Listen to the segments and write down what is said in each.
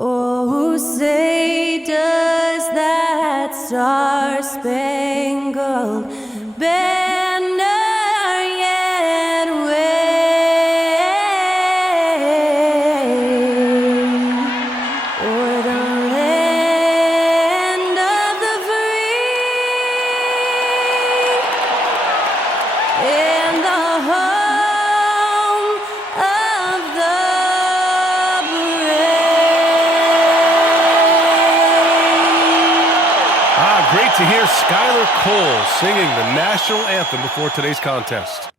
Oh, say does that star-spangled banner yet wave o'er the land of the free and the home of the Great to hear Skylar Cole singing the national anthem before today's contest.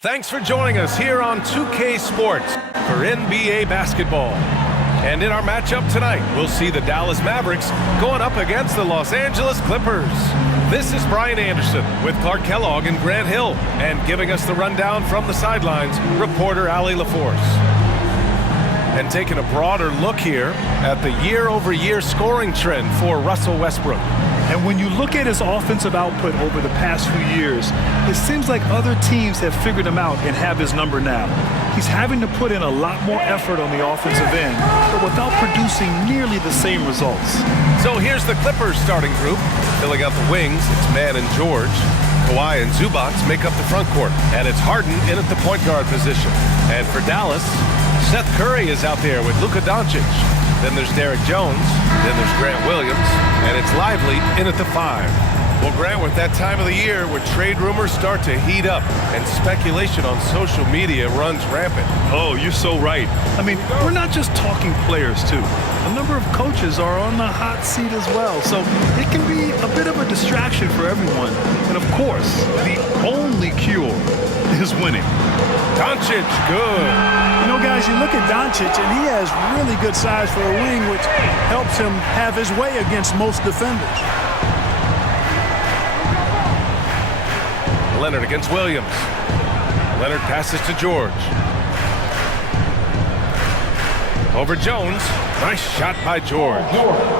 Thanks for joining us here on 2K Sports for NBA basketball. And in our matchup tonight, we'll see the Dallas Mavericks going up against the Los Angeles Clippers. This is Brian Anderson with Clark Kellogg and Grant Hill, and giving us the rundown from the sidelines, reporter Allie LaForce. And taking a broader look here at the year-over-year scoring trend for Russell Westbrook. And when you look at his offensive output over the past few years, it seems like other teams have figured him out and have his number now. He's having to put in a lot more effort on the offensive end, but without producing nearly the same results. So here's the Clippers starting group. Filling out the wings, it's Mann and George. Kawhi and Zubac make up the front court, and it's Harden in at the point guard position. And for Dallas, Seth Curry is out there with Luka Doncic. Then there's Derek Jones, then there's Grant Williams, and it's Lively in at the 5. Well, Grant, with that time of the year where trade rumors start to heat up and speculation on social media runs rampant. Oh, you're so right. I mean, we're not just talking players, too. A number of coaches are on the hot seat as well, so it can be a bit of a distraction for everyone. And, of course, the only cure is winning. Doncic, good. You know, guys, you look at Doncic, and he has really good size for a wing, which helps him have his way against most defenders. Leonard against Williams. Leonard passes to George. Over Jones. Nice shot by George.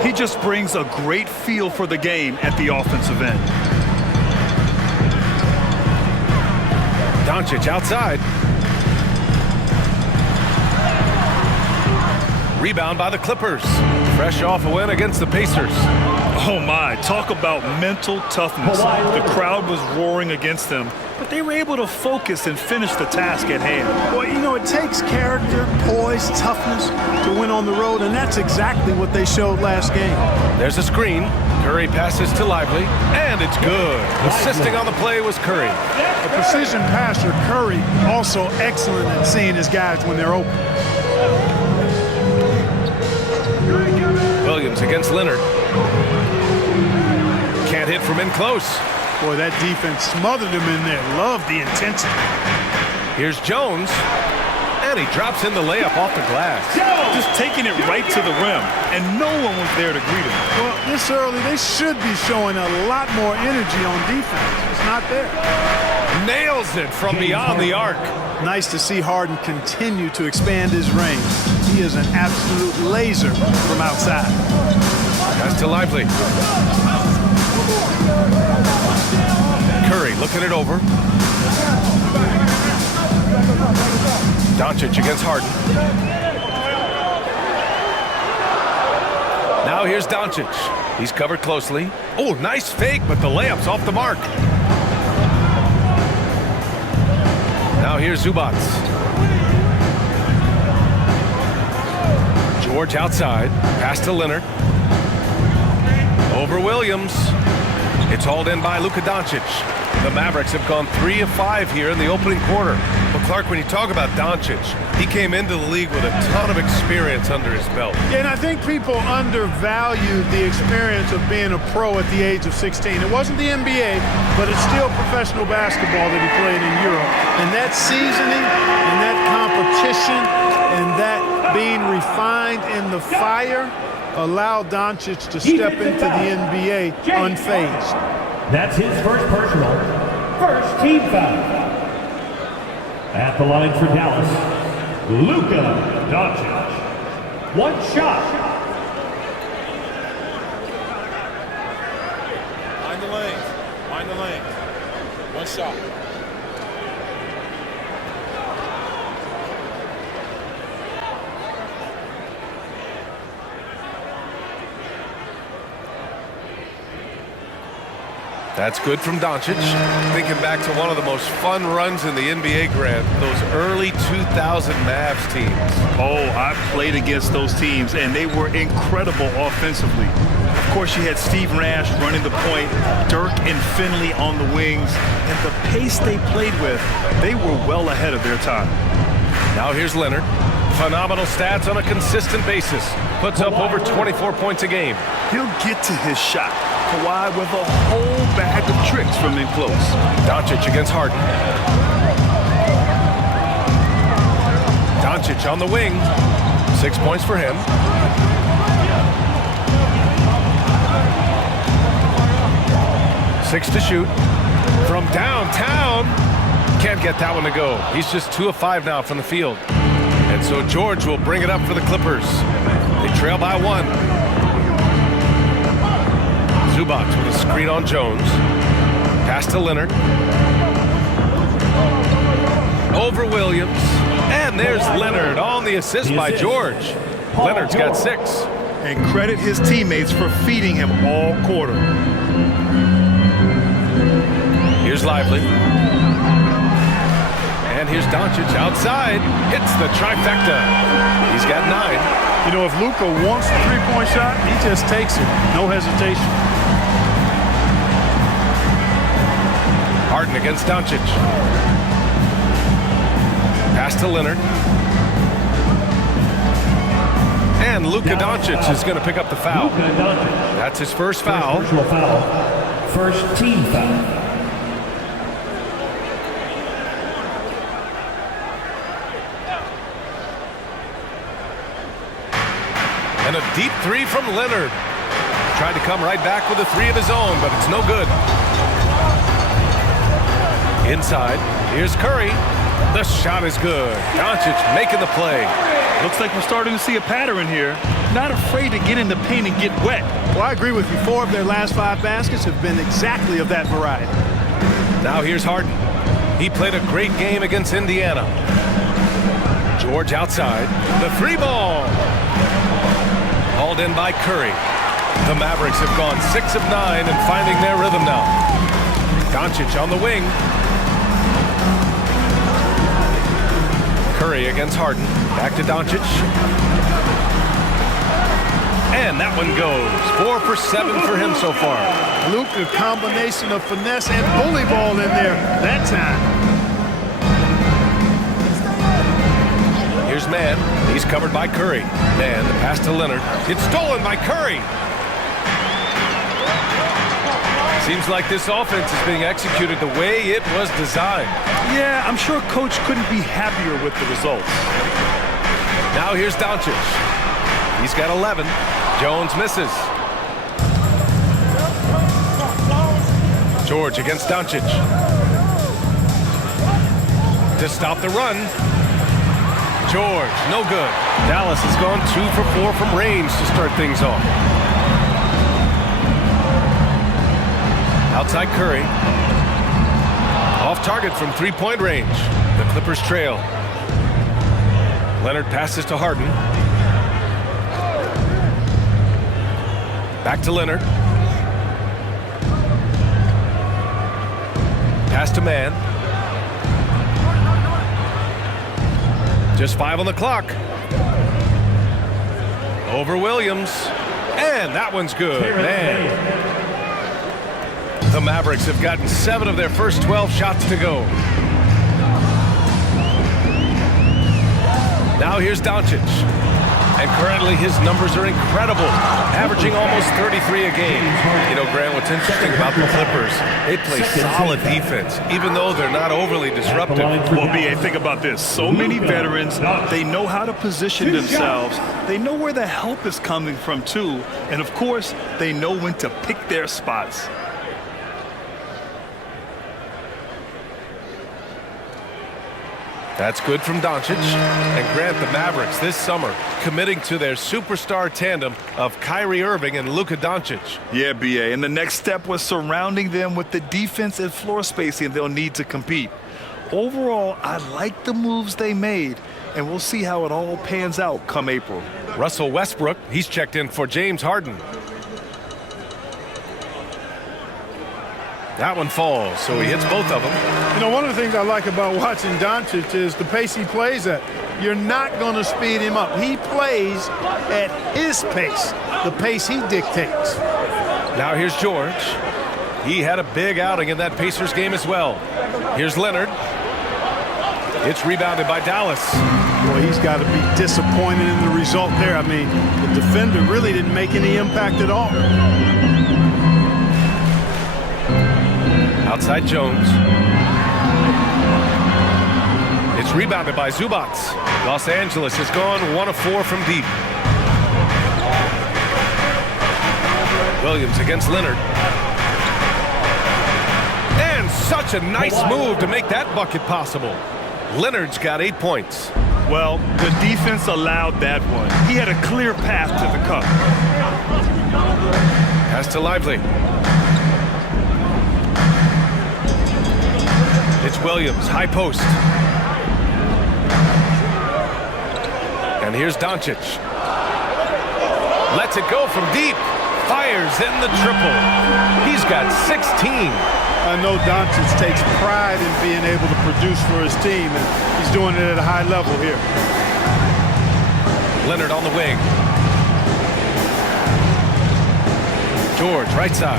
He just brings a great feel for the game at the offensive end. Doncic outside. Rebound by the Clippers. Fresh off a win against the Pacers. Oh my, talk about mental toughness. The crowd was roaring against them, but they were able to focus and finish the task at hand. Well, you know, it takes character, poise, toughness to win on the road, and that's exactly what they showed last game. There's a screen. Curry passes to Lively, and it's good. Assisting on the play was Curry. The precision passer, Curry, also excellent at seeing his guys when they're open. Williams against Leonard. Can't hit from in close. Boy, that defense smothered him in there. Love the intensity. Here's Jones, and he drops in the layup off the glass. Just taking it right to the rim, and no one was there to greet him. Well, this early, they should be showing a lot more energy on defense. It's not there. Nails it from beyond the arc. Nice to see Harden continue to expand his range. He is an absolute laser from outside. Pass to Lively. Curry looking it over. Doncic against Harden. Now here's Doncic. He's covered closely. Oh, nice fake, but the layup's off the mark. Now here's Zubac. George outside. Pass to Leonard. Over Williams. It's hauled in by Luka Doncic. The Mavericks have gone 3 of 5 here in the opening quarter, but Clark, when you talk about Doncic, he came into the league with a ton of experience under his belt. Yeah, and I think people undervalued the experience of being a pro at the age of 16. It wasn't the NBA, but it's still professional basketball that he played in Europe. And that seasoning and that competition and that being refined in the fire allowed Doncic to step into the NBA unfazed. That's his first personal, first team foul. At the line for Dallas, Luka Doncic. One shot. Mind the lane. Mind the lane. One shot. That's good from Doncic. Thinking back to one of the most fun runs in the NBA, Grant, those early 2000 Mavs teams. Oh, I played against those teams, and they were incredible offensively. Of course, you had Steve Nash running the point, Dirk and Finley on the wings, and the pace they played with, they were well ahead of their time. Now here's Leonard. Phenomenal stats on a consistent basis. Puts up over 24 points a game. He'll get to his shot. Kawhi with a whole bag of tricks from in close. Doncic against Harden. Doncic on the wing. 6 points for him. Six to shoot. From downtown. Can't get that one to go. He's just 2 of 5 now from the field. And so George will bring it up for the Clippers. They trail by 1. Zubac with a screen on Jones. Pass to Leonard. Over Williams. And there's Leonard on the assist by George. Leonard's got 6. And credit his teammates for feeding him all quarter. Here's Lively. And here's Doncic outside. Hits the trifecta. He's got 9. You know, if Luka wants the three-point shot, he just takes it. No hesitation. Harden against Doncic. Pass to Leonard. And Luka Doncic is going to pick up the foul. That's his first foul. Personal foul. First team foul. And a deep 3 from Leonard. Tried to come right back with a 3 of his own, but it's no good. Inside, here's Curry. The shot is good. Doncic making the play. Looks like we're starting to see a pattern here. Not afraid to get in the paint and get wet. Well, I agree with you. 4 of their last 5 baskets have been exactly of that variety. Now here's Harden. He played a great game against Indiana. George outside. The 3 ball. Hauled in by Curry. The Mavericks have gone 6 of 9 and finding their rhythm now. Doncic on the wing. Curry against Harden. Back to Doncic. And that one goes. 4 for 7 for him so far. Luka, combination of finesse and bully ball in there that time. Here's Mann. He's covered by Curry. Mann, the pass to Leonard. It's stolen by Curry. Seems like this offense is being executed the way it was designed. Yeah, I'm sure Coach couldn't be happier with the results. Now here's Doncic. He's got 11. Jones misses. George against Doncic. To stop the run. George, no good. Dallas has gone 2 for 4 from range to start things off. Outside Curry. Off target from 3-point range. The Clippers trail. Leonard passes to Harden. Back to Leonard. Pass to Mann. Just 5 on the clock. Over Williams. And that one's good. Man. The Mavericks have gotten 7 of their first 12 shots to go. Now here's Doncic. And currently his numbers are incredible, averaging almost 33 a game. You know, Grant, what's interesting about the Clippers, they play solid defense, even though they're not overly disruptive. Well, B.A., think about this. So many veterans, they know how to position themselves. They know where the help is coming from, too. And, of course, they know when to pick their spots. That's good from Doncic. And Grant, the Mavericks this summer committing to their superstar tandem of Kyrie Irving and Luka Doncic. Yeah, B.A., and the next step was surrounding them with the defense and floor spacing they'll need to compete. Overall, I like the moves they made, and we'll see how it all pans out come April. Russell Westbrook, he's checked in for James Harden. That one falls, so he hits both of them. You know, one of the things I like about watching Doncic is the pace he plays at. You're not going to speed him up. He plays at his pace, the pace he dictates. Now here's George. He had a big outing in that Pacers game as well. Here's Leonard. It's rebounded by Dallas. Boy, he's got to be disappointed in the result there. I mean, the defender really didn't make any impact at all. Outside Jones. It's rebounded by Zubac. Los Angeles has gone 1 of 4 from deep. Williams against Leonard. And such a nice move to make that bucket possible. Leonard's got 8 points. Well, the defense allowed that one. He had a clear path to the cup. Pass to Lively. It's Williams, high post. And here's Doncic. Lets it go from deep. Fires in the triple. He's got 16. I know Doncic takes pride in being able to produce for his team, and he's doing it at a high level here. Leonard on the wing. George, right side.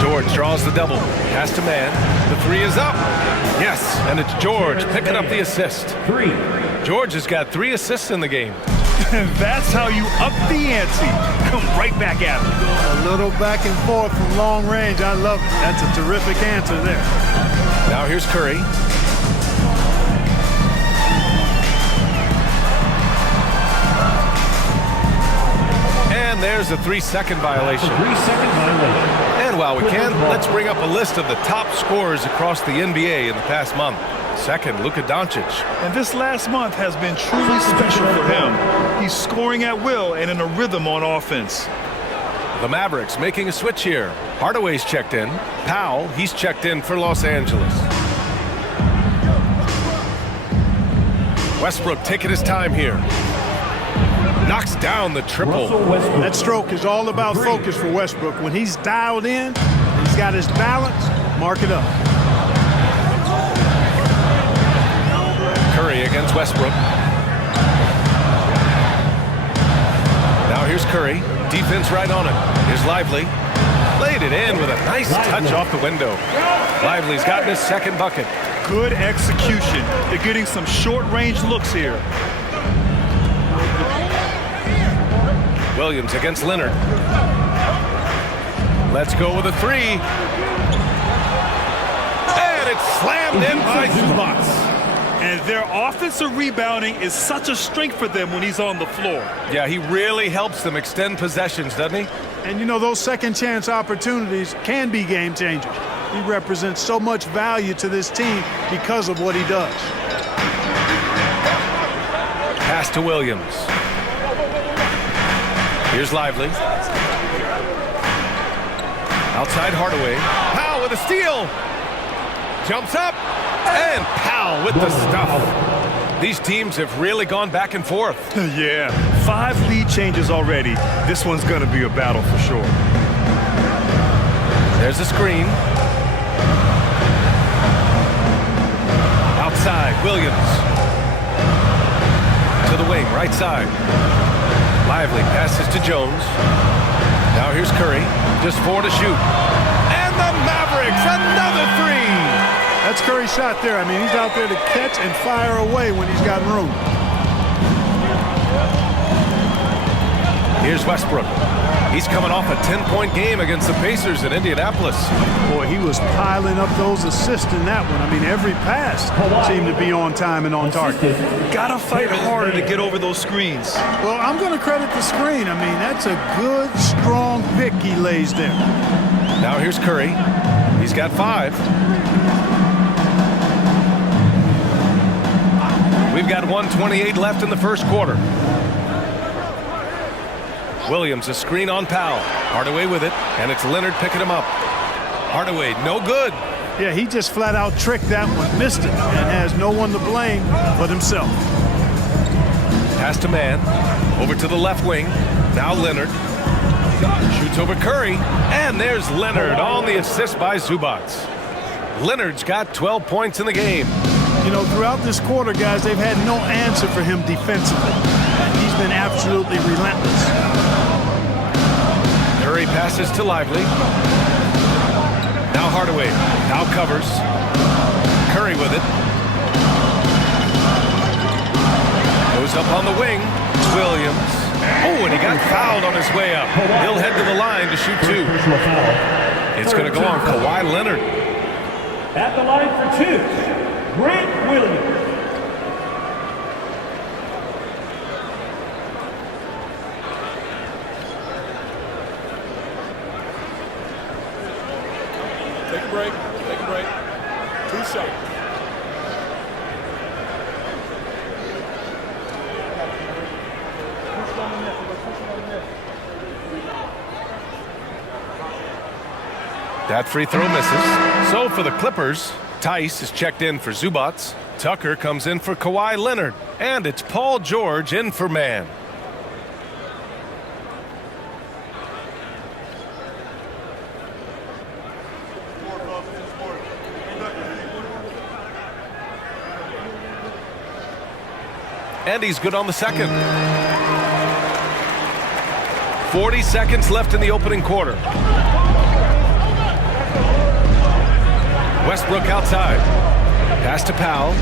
George draws the double. Pass to man. The three is up. Yes, and it's George picking up the assist. 3. George has got 3 assists in the game. And that's how you up the ante. Come right back at him. A little back and forth from long range. I love it. That's a terrific answer there. Now here's Curry. And there's a 3-second violation. 3-second violation. And while we can, let's bring up a list of the top scorers across the NBA in the past month. Second, Luka Doncic. And this last month has been truly special for him. He's scoring at will and in a rhythm on offense. The Mavericks making a switch here. Hardaway's checked in. Powell, he's checked in for Los Angeles. Westbrook taking his time here. Knocks down the triple. That stroke is all about focus for Westbrook. When he's dialed in, he's got his balance, mark it up. Curry against Westbrook. Now here's Curry. Defense right on it. Here's Lively. Laid it in with a nice touch off the window. Lively's gotten his second bucket. Good execution. They're getting some short-range looks here. Williams against Leonard. Let's go with a 3. And it's slammed in by Zubac. And their offensive rebounding is such a strength for them when he's on the floor. Yeah, he really helps them extend possessions, doesn't he? And you know, those second chance opportunities can be game changers. He represents so much value to this team because of what he does. Pass to Williams. Here's Lively. Outside Hardaway. Powell with a steal. Jumps up. And Powell with the stuff. These teams have really gone back and forth. Yeah, 5 lead changes already. This one's going to be a battle for sure. There's a screen. Outside, Williams. To the wing, right side. Lively passes to Jones. Now here's Curry. Just 4 to shoot. And the Mavericks, another 3. That's Curry's shot there. I mean, he's out there to catch and fire away when he's got room. Here's Westbrook. He's coming off a 10-point game against the Pacers in Indianapolis. Boy, he was piling up those assists in that one. I mean, every pass seemed to be on time and on target. Gotta fight harder to get over those screens. Well, I'm going to credit the screen. I mean, that's a good, strong pick he lays there. Now here's Curry. He's got 5. We've got 1:28 left in the first quarter. Williams, a screen on Powell. Hardaway with it, and it's Leonard picking him up. Hardaway, no good. Yeah, he just flat out tricked that one, missed it, and has no one to blame but himself. Pass to Man, over to the left wing. Now Leonard. Shoots over Curry, and there's Leonard on the assist by Zubac. Leonard's got 12 points in the game. You know, throughout this quarter, guys, they've had no answer for him defensively. And he's been absolutely relentless. Curry passes to Lively. Now Hardaway. Now covers. Curry with it. Goes up on the wing. Williams. Oh, and he got fouled on his way up. He'll head to the line to shoot 2. It's going to go on Kawhi Leonard. At the line for 2, Grant Williams. Take a break. Take a break. 2 shots. That free throw misses. So for the Clippers, Tice is checked in for Zubac. Tucker comes in for Kawhi Leonard. And it's Paul George in for Man. And he's good on the second. 40 seconds left in the opening quarter. Westbrook outside. Pass to Powell.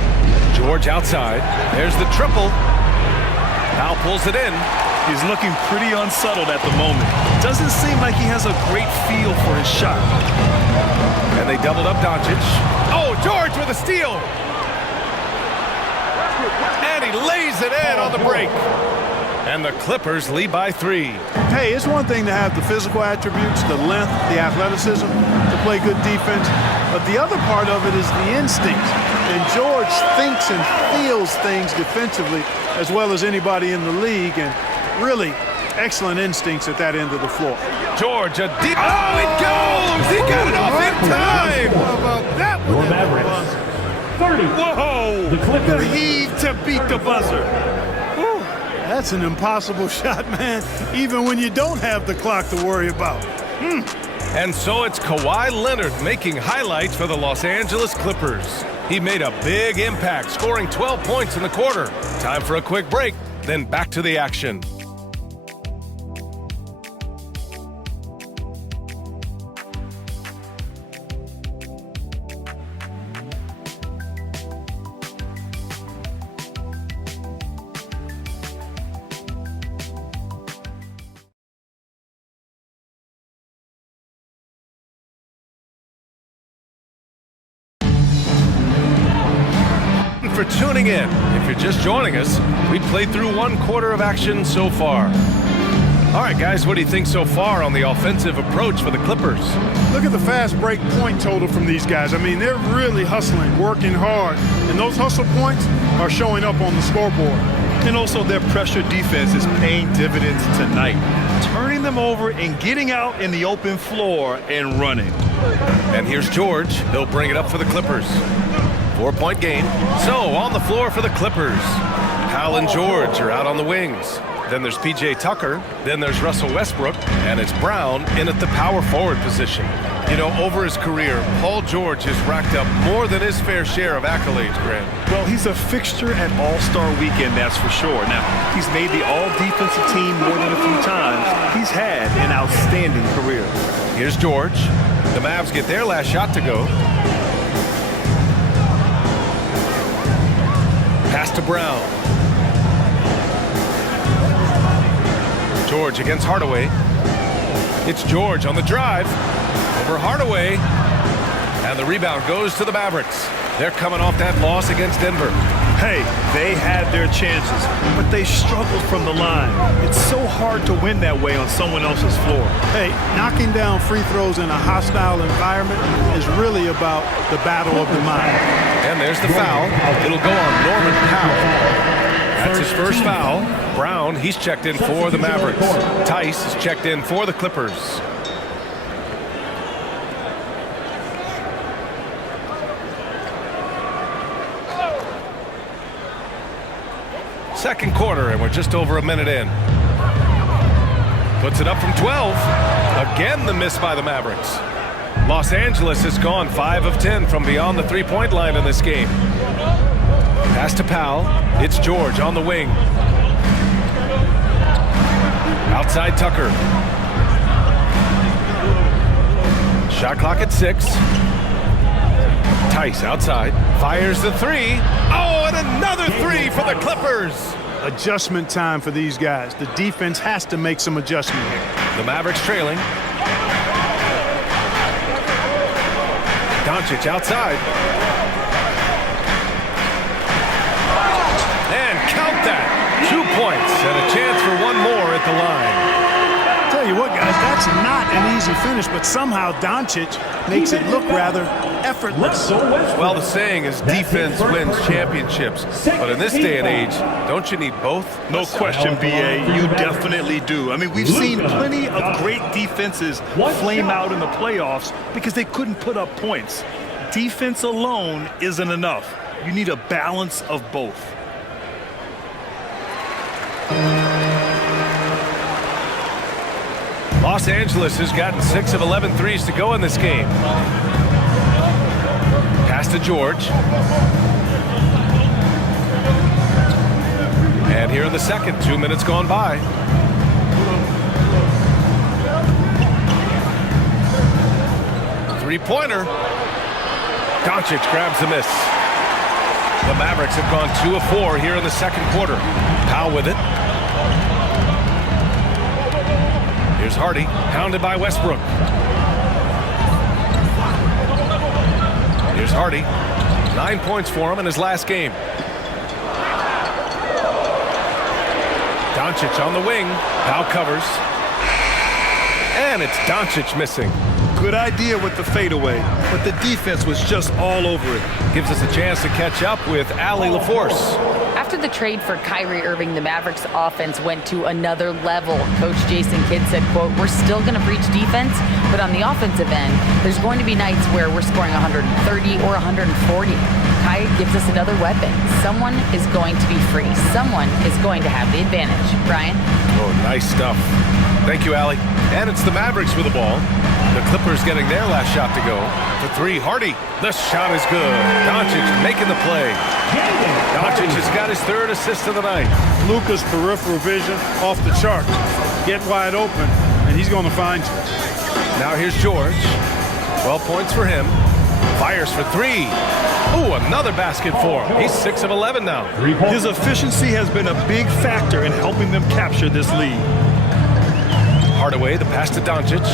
George outside. There's the triple. Powell pulls it in. He's looking pretty unsettled at the moment. Doesn't seem like he has a great feel for his shot. And they doubled up Doncic. Oh, George with a steal. And he lays it in on the break. And the Clippers lead by 3. Hey, it's one thing to have the physical attributes, the length, the athleticism, to play good defense. But the other part of it is the instincts. And George thinks and feels things defensively as well as anybody in the league. And really excellent instincts at that end of the floor. George, a deep. Oh, it goes! He got it off in time! How about that Your one? Mavericks. 30. Whoa! The Clippers. The heave to beat the buzzer. Whew. That's an impossible shot, man, even when you don't have the clock to worry about. And so it's Kawhi Leonard making highlights for the Los Angeles Clippers. He made a big impact, scoring 12 points in the quarter. Time for a quick break, then back to the action. For tuning in. If you're just joining us, we played through 1 quarter of action so far. All right, guys, what do you think so far on the offensive approach for the Clippers? Look at the fast break point total from these guys. I mean, they're really hustling, working hard, and those hustle points are showing up on the scoreboard. And also their pressure defense is paying dividends tonight. Turning them over and getting out in the open floor and running. And here's George. He'll bring it up for the Clippers. 4-point game. So on the floor for the Clippers. Powell and George are out on the wings. Then there's P.J. Tucker. Then there's Russell Westbrook. And it's Brown in at the power forward position. You know, over his career, Paul George has racked up more than his fair share of accolades, Grant. Well, he's a fixture at All-Star Weekend, that's for sure. Now, he's made the All-Defensive team more than a few times. He's had an outstanding career. Here's George. The Mavs get their last shot to go. Pass to Brown. George against Hardaway. It's George on the drive. Over Hardaway. And the rebound goes to the Mavericks. They're coming off that loss against Denver. Hey, they had their chances, but they struggled from the line. It's so hard to win that way on someone else's floor. Hey, knocking down free throws in a hostile environment is really about the battle of the mind. And there's the foul. It'll go on Norman Powell. That's his first foul. Brown, he's checked in for the Mavericks. Tice is checked in for the Clippers. Second quarter, and we're just over a minute in. Puts it up from 12. Again, the miss by the Mavericks. Los Angeles has gone 5 of 10 from beyond the three-point line in this game. Pass to Powell. It's George on the wing. Outside Tucker. Shot clock at 6. Tice outside. Fires the three. Oh, and another three for the Clippers. Adjustment time for these guys. The defense has to make some adjustment here. The Mavericks trailing. Doncic outside. And count that. 2 points and a chance for one more at the line. Tell you what, guys, that's not an easy finish, but somehow Doncic makes it look rather effortless. Well, the saying is defense wins championships. But in this day and age, don't you need both? No question, B.A., you definitely do. I mean, we've seen plenty of great defenses flame out in the playoffs because they couldn't put up points. Defense alone isn't enough. You need a balance of both. Los Angeles has gotten 6 of 11 threes to go in this game. Pass to George. And here in the second, 2 minutes gone by. Three-pointer. Doncic grabs the miss. The Mavericks have gone 2 of 4 here in the second quarter. Powell with it. Here's Hardy, pounded by Westbrook. Here's Hardy. 9 points for him in his last game. Doncic on the wing. Powell covers. And it's Doncic missing. Good idea with the fadeaway, but the defense was just all over it. Gives us a chance to catch up with Allie LaForce. After the trade for Kyrie Irving, the Mavericks offense went to another level. Coach Jason Kidd said, quote, "We're still going to preach defense, but on the offensive end, there's going to be nights where we're scoring 130 or 140. Kai gives us another weapon. Someone is going to be free. Someone is going to have the advantage." Brian? Oh, nice stuff. Thank you, Allie. And it's the Mavericks with the ball. The Clippers getting their last shot to go. For 3, Hardy. The shot is good. Doncic making the play. Doncic has got his 3rd assist of the night. Luka's peripheral vision off the chart. Get wide open, and he's going to find you. Now here's George. 12 points for him. Fires for 3. Ooh, another basket for him. He's 6 of 11 now. His efficiency has been a big factor in helping them capture this lead. Hardaway, the pass to Doncic.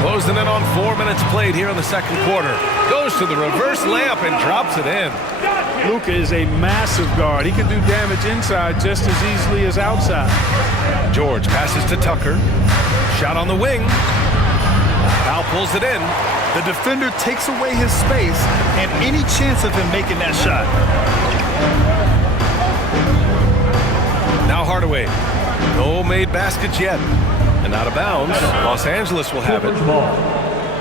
Closing in on 4 minutes played here in the second quarter. Goes to the reverse layup and drops it in. Luka is a massive guard. He can do damage inside just as easily as outside. George passes to Tucker. Shot on the wing. Powell pulls it in. The defender takes away his space and any chance of him making that shot. Now Hardaway. No made baskets yet. And out of bounds. Los Angeles will have it.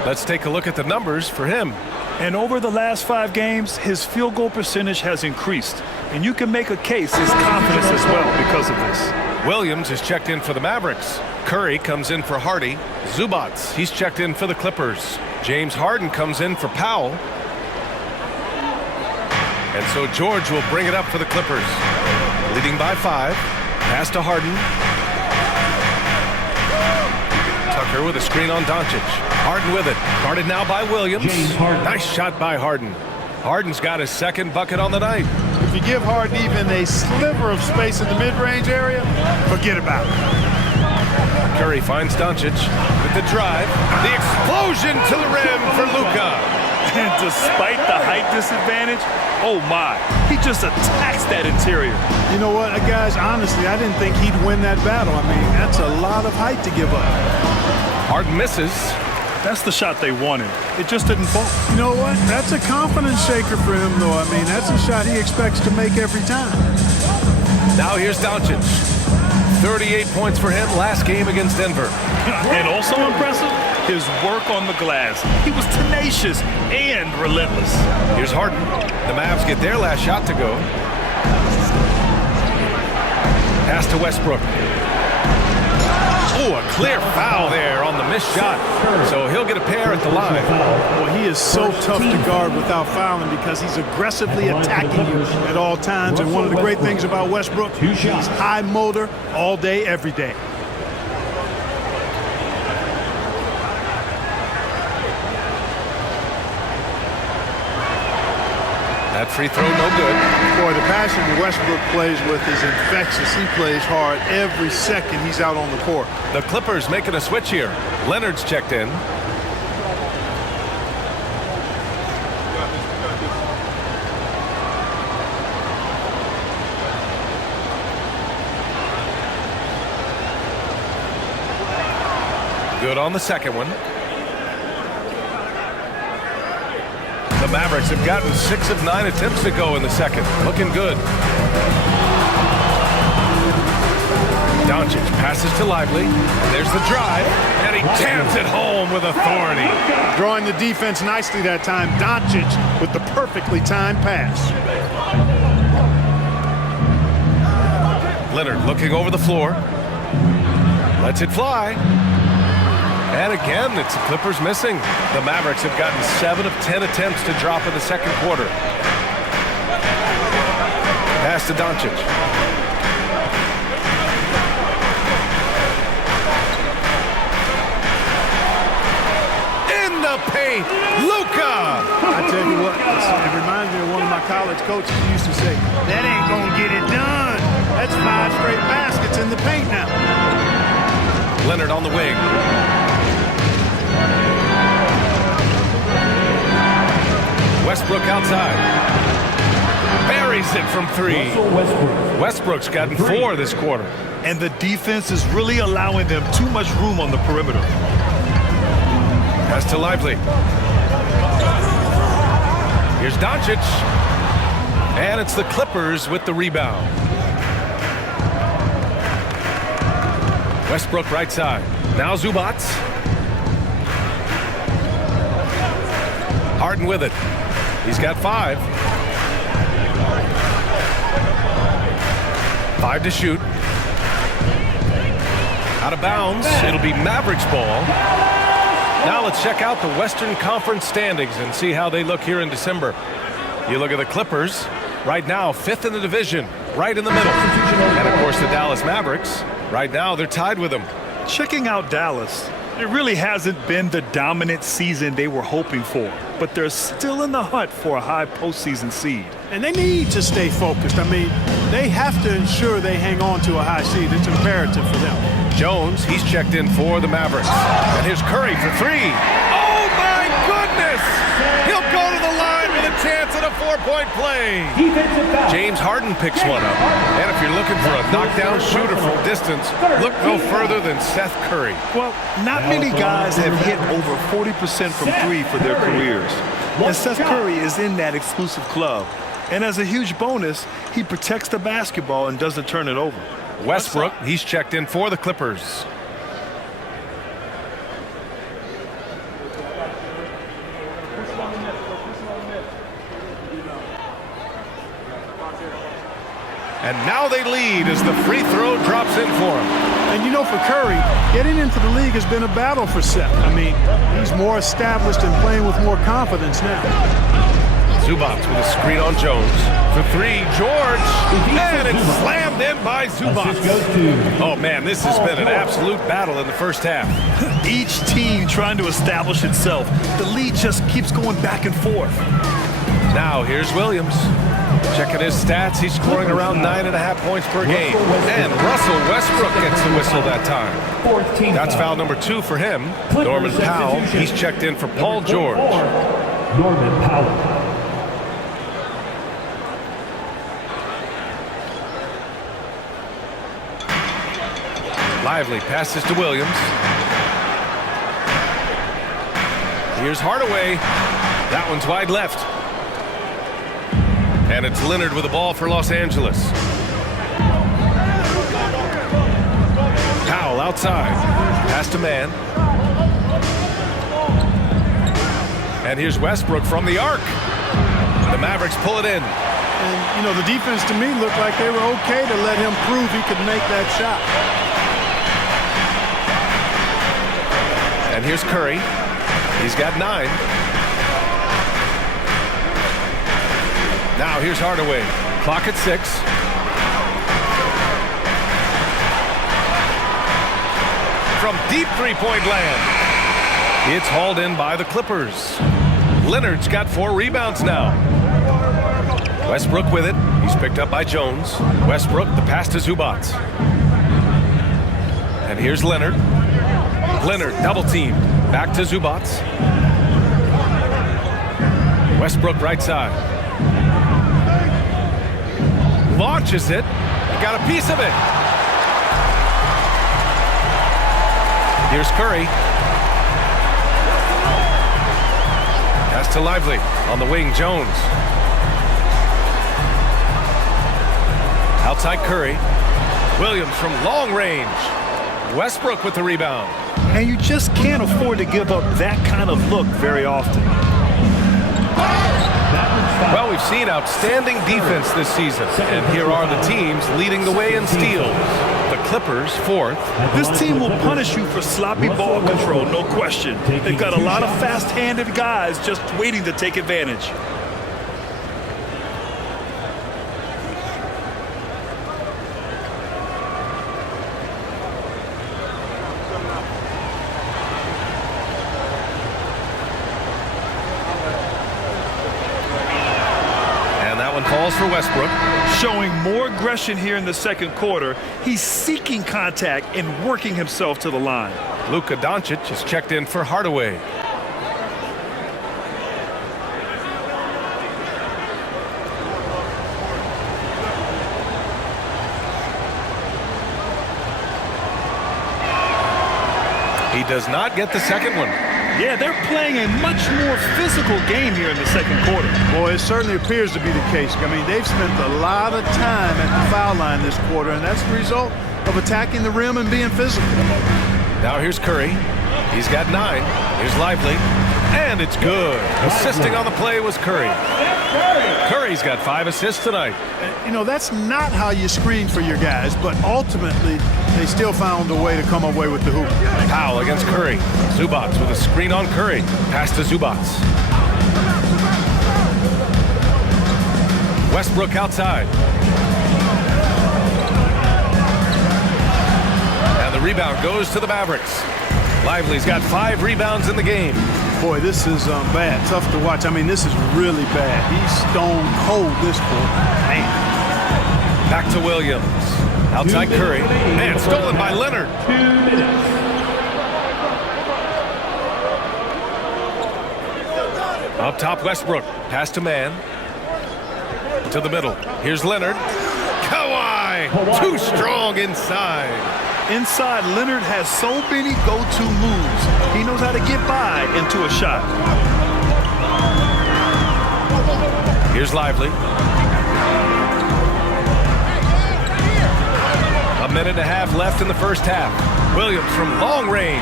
Let's take a look at the numbers for him. And over the last 5 games, his field goal percentage has increased. And you can make a case his confidence as well because of this. Williams is checked in for the Mavericks. Curry comes in for Hardy. Zubac, he's checked in for the Clippers. James Harden comes in for Powell. And so George will bring it up for the Clippers. Leading by 5. Pass to Harden. Tucker with a screen on Doncic. Harden with it. Guarded now by Williams. James Harden. Nice shot by Harden. Harden's got his second bucket on the night. If you give Harden even a sliver of space in the mid-range area, forget about it. Curry finds Doncic with the drive. The explosion to the rim for Luka. And despite the height disadvantage, oh my, he just attacks that interior. You know what, guys, honestly, I didn't think he'd win that battle. I mean, that's a lot of height to give up. Harden misses. That's the shot they wanted. It just didn't fall. You know what? That's a confidence shaker for him, though. I mean, that's a shot he expects to make every time. Now here's Doncic. 38 points for him last game against Denver. And also impressive, his work on the glass. He was tenacious and relentless. Here's Harden. The Mavs get their last shot to go. Pass to Westbrook. Oh, a clear foul there on the missed shot. So he'll get a pair at the line. Well, he is so tough to guard without fouling because he's aggressively attacking you at all times. And one of the great things about Westbrook, he's high motor all day, every day. That free throw, no good. Boy, the passion Westbrook plays with is infectious. He plays hard every second he's out on the court. The Clippers making a switch here. Leonard's checked in. Good on the second one. The Mavericks have gotten 6 of 9 attempts to go in the second. Looking good. Doncic passes to Lively. There's the drive, and he jams it home with authority. Drawing the defense nicely that time. Doncic with the perfectly timed pass. Leonard looking over the floor. Lets it fly. And again, it's the Clippers missing. The Mavericks have gotten 7 of 10 attempts to drop in the second quarter. Pass to Doncic. In the paint, Luka! I tell you what, it reminds me of one of my college coaches who used to say, that ain't gonna get it done. That's 5 straight baskets in the paint now. Leonard on the wing. Westbrook outside. Buries it from 3. Westbrook's gotten 4 this quarter. And the defense is really allowing them too much room on the perimeter. Pass to Lively. Here's Doncic. And it's the Clippers with the rebound. Westbrook right side. Now Zubats. Harden with it. He's got 5. 5 to shoot. Out of bounds. It'll be Mavericks ball. Now let's check out the Western Conference standings and see how they look here in December. You look at the Clippers. Right now, 5th in the division. Right in the middle. And of course the Dallas Mavericks. Right now they're tied with them. Checking out Dallas. It really hasn't been the dominant season they were hoping for, but they're still in the hunt for a high postseason seed. And they need to stay focused. I mean, they have to ensure they hang on to a high seed. It's imperative for them. Jones, he's checked in for the Mavericks. And here's Curry for 3. Oh my goodness! He'll go to the line with a chance at a 4-point play. James Harden picks one up. And if you're looking for a knockdown shooter from distance, look no further than Seth Curry. Well, not many guys have hit over 40% from 3 for their careers. And Seth Curry is in that exclusive club. And as a huge bonus, he protects the basketball and doesn't turn it over. Westbrook, he's checked in for the Clippers. And now they lead as the free throw drops in for him. And you know, for Curry, getting into the league has been a battle for Seth. I mean, he's more established and playing with more confidence now. Zubats with a screen on Jones. For three, George. And it's slammed in by Zubats. Oh, man, this has been an absolute battle in the first half. Each team trying to establish itself. The lead just keeps going back and forth. Now, here's Williams. Checking his stats, he's scoring around 9.5 points per game. And Russell Westbrook gets the whistle that time. That's foul number 2 for him. Norman Powell, he's checked in for Paul George. Norman Powell. Lively passes to Williams. Here's Hardaway. That one's wide left. And it's Leonard with the ball for Los Angeles. Powell outside. Pass to man. And here's Westbrook from the arc. The Mavericks pull it in. And, you know, the defense to me looked like they were okay to let him prove he could make that shot. And here's Curry. He's got 9. Now here's Hardaway. Clock at 6. From deep three-point land. It's hauled in by the Clippers. Leonard's got 4 rebounds now. Westbrook with it. He's picked up by Jones. Westbrook, the pass to Zubats. And here's Leonard. Leonard double teamed. Back to Zubats. Westbrook right side. Launches it. He got a piece of it. Here's Curry. Pass to Lively. On the wing, Jones. Outside Curry. Williams from long range. Westbrook with the rebound. And you just can't afford to give up that kind of look very often. Well, we've seen outstanding defense this season, and here are the teams leading the way in steals. The Clippers, 4th. This team will punish you for sloppy ball control, no question. They've got a lot of fast-handed guys just waiting to take advantage. Calls for Westbrook. Showing more aggression here in the second quarter. He's seeking contact and working himself to the line. Luka Doncic is checked in for Hardaway. He does not get the second one. Yeah, they're playing a much more physical game here in the second quarter. Boy, it certainly appears to be the case. I mean, they've spent a lot of time at the foul line this quarter, and that's the result of attacking the rim and being physical. Now here's Curry. He's got 9. Here's Lively. And it's good. Assisting on the play was Curry. Curry's got 5 assists tonight. You know, that's not how you screen for your guys, but ultimately they still found a way to come away with the hoop. Powell against Curry. Zubats with a screen on Curry. Pass to Zubats. Westbrook outside. And the rebound goes to the Mavericks. Lively's got 5 rebounds in the game. Boy, this is bad. Tough to watch. I mean, this is really bad. He's stone cold this quarter. Man. Back to Williams. Outside Curry. Man, stolen by Leonard. 2 minutes. Up top, Westbrook. Pass to man. To the middle. Here's Leonard. Kawhi. Too strong inside. Inside, Leonard has so many go-to moves. He knows how to get by into a shot. Here's Lively. A minute and a half left in the first half. Williams from long range.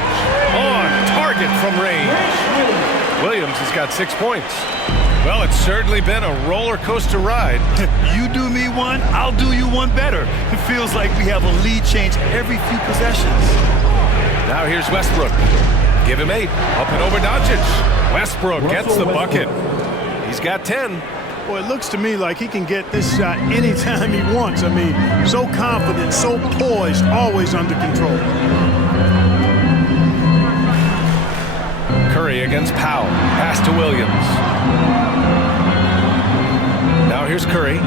On target from range. Williams has got 6 points. Well, it's certainly been a roller coaster ride. You do me one, I'll do you one better. It feels like we have a lead change every few possessions. Now here's Westbrook. Give him 8. Up and over Doncic. Westbrook gets the bucket. He's got 10. Well, it looks to me like he can get this shot anytime he wants. I mean, so confident, so poised, always under control. Curry against Powell. Pass to Williams. Now here's Curry.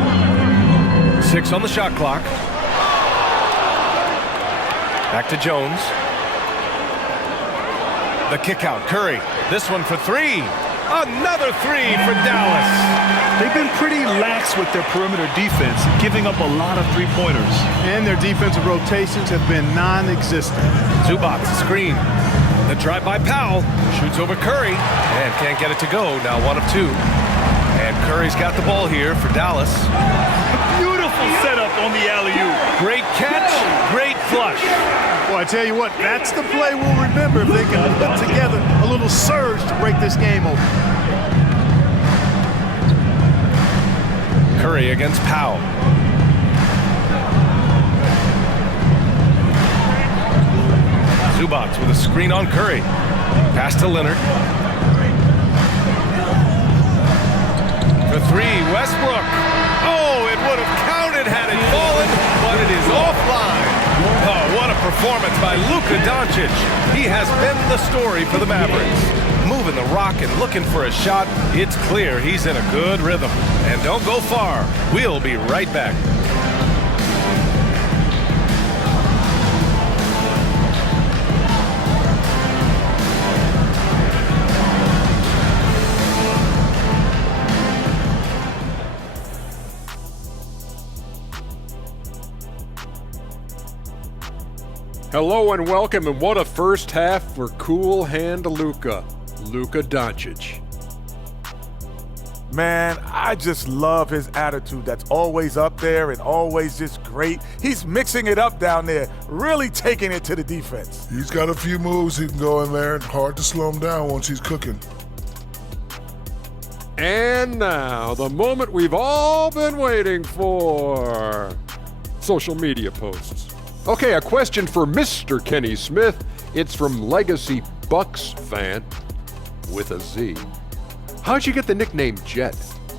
6 on the shot clock. Back to Jones. The kick out. Curry. This one for 3. Another 3 for Dallas. They've been pretty lax with their perimeter defense, giving up a lot of three-pointers. And their defensive rotations have been non-existent. Zubac screen. The drive by Powell. Shoots over Curry and can't get it to go. Now 1 of 2. And Curry's got the ball here for Dallas. Beautiful setup on the alley-oop. Great catch, great flush. Well, I tell you what, that's the play we'll remember if they can put together a little surge to break this game open. Curry against Powell. Zubac with a screen on Curry. Pass to Leonard. For 3, Westbrook. Oh, it would have counted had it fallen, but it is offline. Oh, what a performance by Luka Doncic. He has been the story for the Mavericks. Moving the rock and looking for a shot. It's clear he's in a good rhythm. And don't go far. We'll be right back. Hello and welcome, and what a first half for cool hand Luka Doncic. Man, I just love his attitude. That's always up there and always just great. He's mixing it up down there, really taking it to the defense. He's got a few moves he can go in there. Hard to slow him down once he's cooking. And now, the moment we've all been waiting for. Social media posts. Okay, a question for Mr. Kenny Smith. It's from Legacy Bucks fan with a Z. How'd you get the nickname Jet?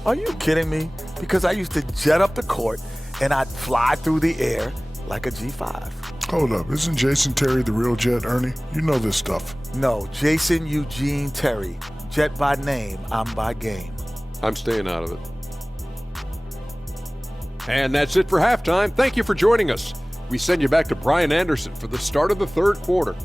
Are you kidding me? Because I used to jet up the court and I'd fly through the air like a G5. Hold up, isn't Jason Terry the real Jet, Ernie? You know this stuff. No, Jason Eugene Terry. Jet by name, I'm by game. I'm staying out of it. And that's it for halftime. Thank you for joining us. We send you back to Brian Anderson for the start of the third quarter.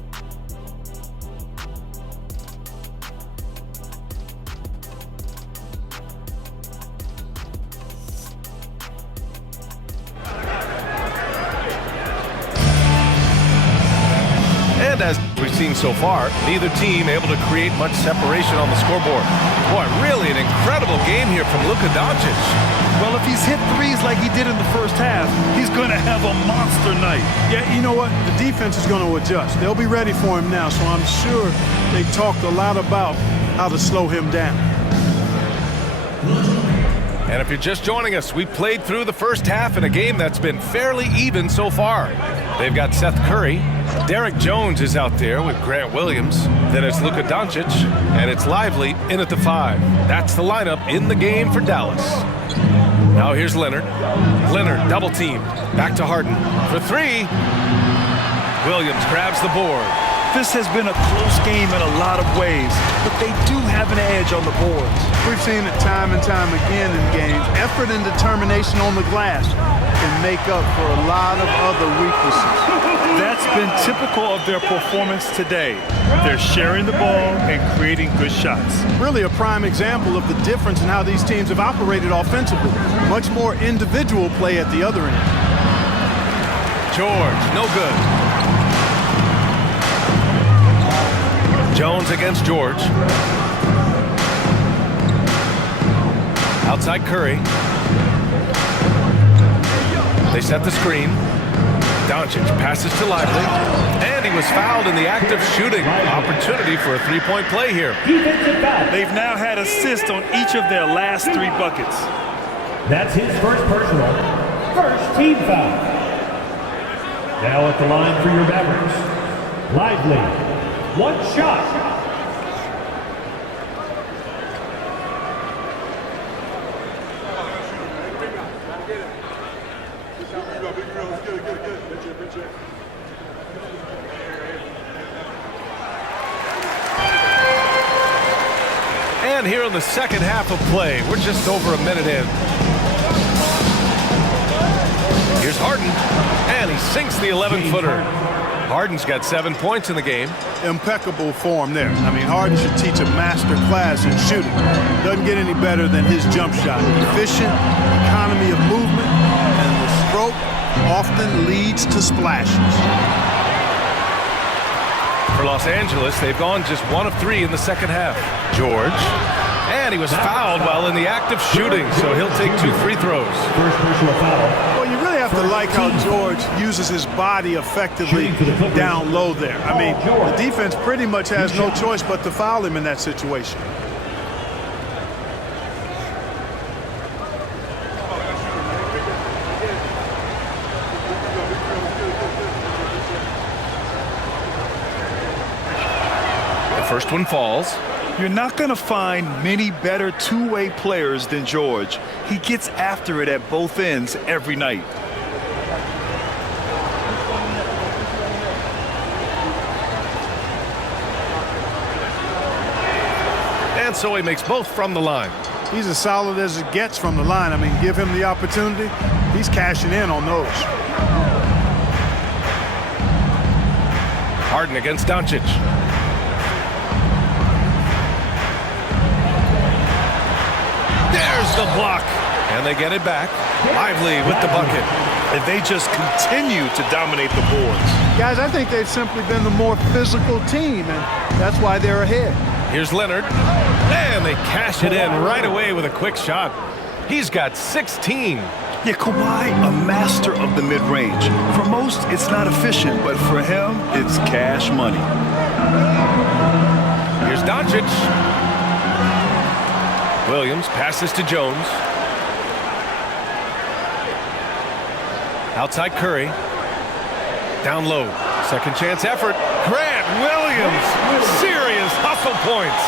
And as we've seen so far, neither team able to create much separation on the scoreboard. Boy, really an incredible game here from Luka Doncic. Well, if he's hit threes like he did in the first half, he's going to have a monster night. Yeah, you know what? The defense is going to adjust. They'll be ready for him now, so I'm sure they talked a lot about how to slow him down. And if you're just joining us, we played through the first half in a game that's been fairly even so far. They've got Seth Curry. Derek Jones is out there with Grant Williams. Then it's Luka Doncic, and it's Lively in at the 5. That's the lineup in the game for Dallas. Now here's Leonard. Leonard double teamed. Back to Harden for 3. Williams grabs the board. This has been a close game in a lot of ways, but they do have an edge on the boards. We've seen it time and time again in games. Effort and determination on the glass can make up for a lot of other weaknesses. That's been typical of their performance today. They're sharing the ball and creating good shots. Really a prime example of the difference in how these teams have operated offensively. Much more individual play at the other end. George, no good. Jones against George. Outside Curry. They set the screen. Doncic passes to Lively. And he was fouled in the act of shooting. Opportunity for a three-point play here. They've now had assists on each of their last 3 buckets. That's his first personal. First team foul. Now at the line for your Mavericks. Lively. 1 shot. And here in the second half of play, we're just over a minute in. Here's Harden, and he sinks the 11-footer. Harden's got 7 points in the game. Impeccable form there. I mean, Harden should teach a master class in shooting. Doesn't get any better than his jump shot. Efficient, economy of movement, and the stroke often leads to splashes. For Los Angeles, they've gone just 1 of 3 in the second half. George, and he was fouled while in the act of shooting, so he'll take 2 free throws. First personal foul. Well, you really have to like how George uses his body effectively down low there. I mean, the defense pretty much has no choice but to foul him in that situation. First one falls. You're not going to find many better two-way players than George. He gets after it at both ends every night. And so he makes both from the line. He's as solid as it gets from the line. I mean, give him the opportunity. He's cashing in on those. Harden against Doncic. There's the block. And they get it back. Lively with the bucket. And they just continue to dominate the boards. Guys, I think they've simply been the more physical team, and that's why they're ahead. Here's Leonard. And they cash it in right away with a quick shot. He's got 16. Yeah, Kawhi, a master of the mid-range. For most, it's not efficient, but for him, it's cash money. Here's Doncic. Williams passes to Jones. Outside Curry. Down low. Second chance effort. Grant Williams. Serious hustle points.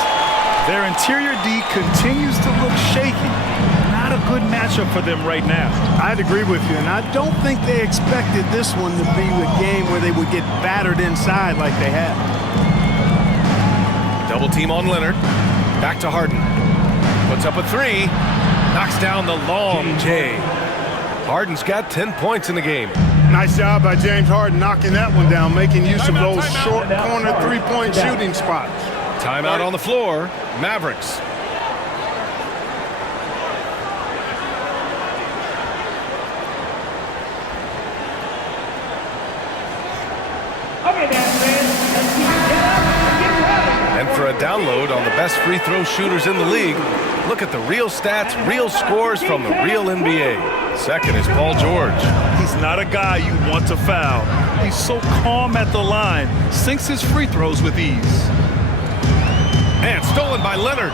Their interior D continues to look shaky. Not a good matchup for them right now. I'd agree with you, and I don't think they expected this one to be a game where they would get battered inside like they have. Double team on Leonard. Back to Harden. Puts up a 3. Knocks down the long J. Harden's got 10 points in the game. Nice job by James Harden knocking that one down, making use of those short corner three-point shooting spots. Timeout on the floor. Mavericks. And for a download on the best free throw shooters in the league, look at the real stats, real scores from the real NBA. Second is Paul George. He's not a guy you want to foul. He's so calm at the line, sinks his free throws with ease. And stolen by Leonard.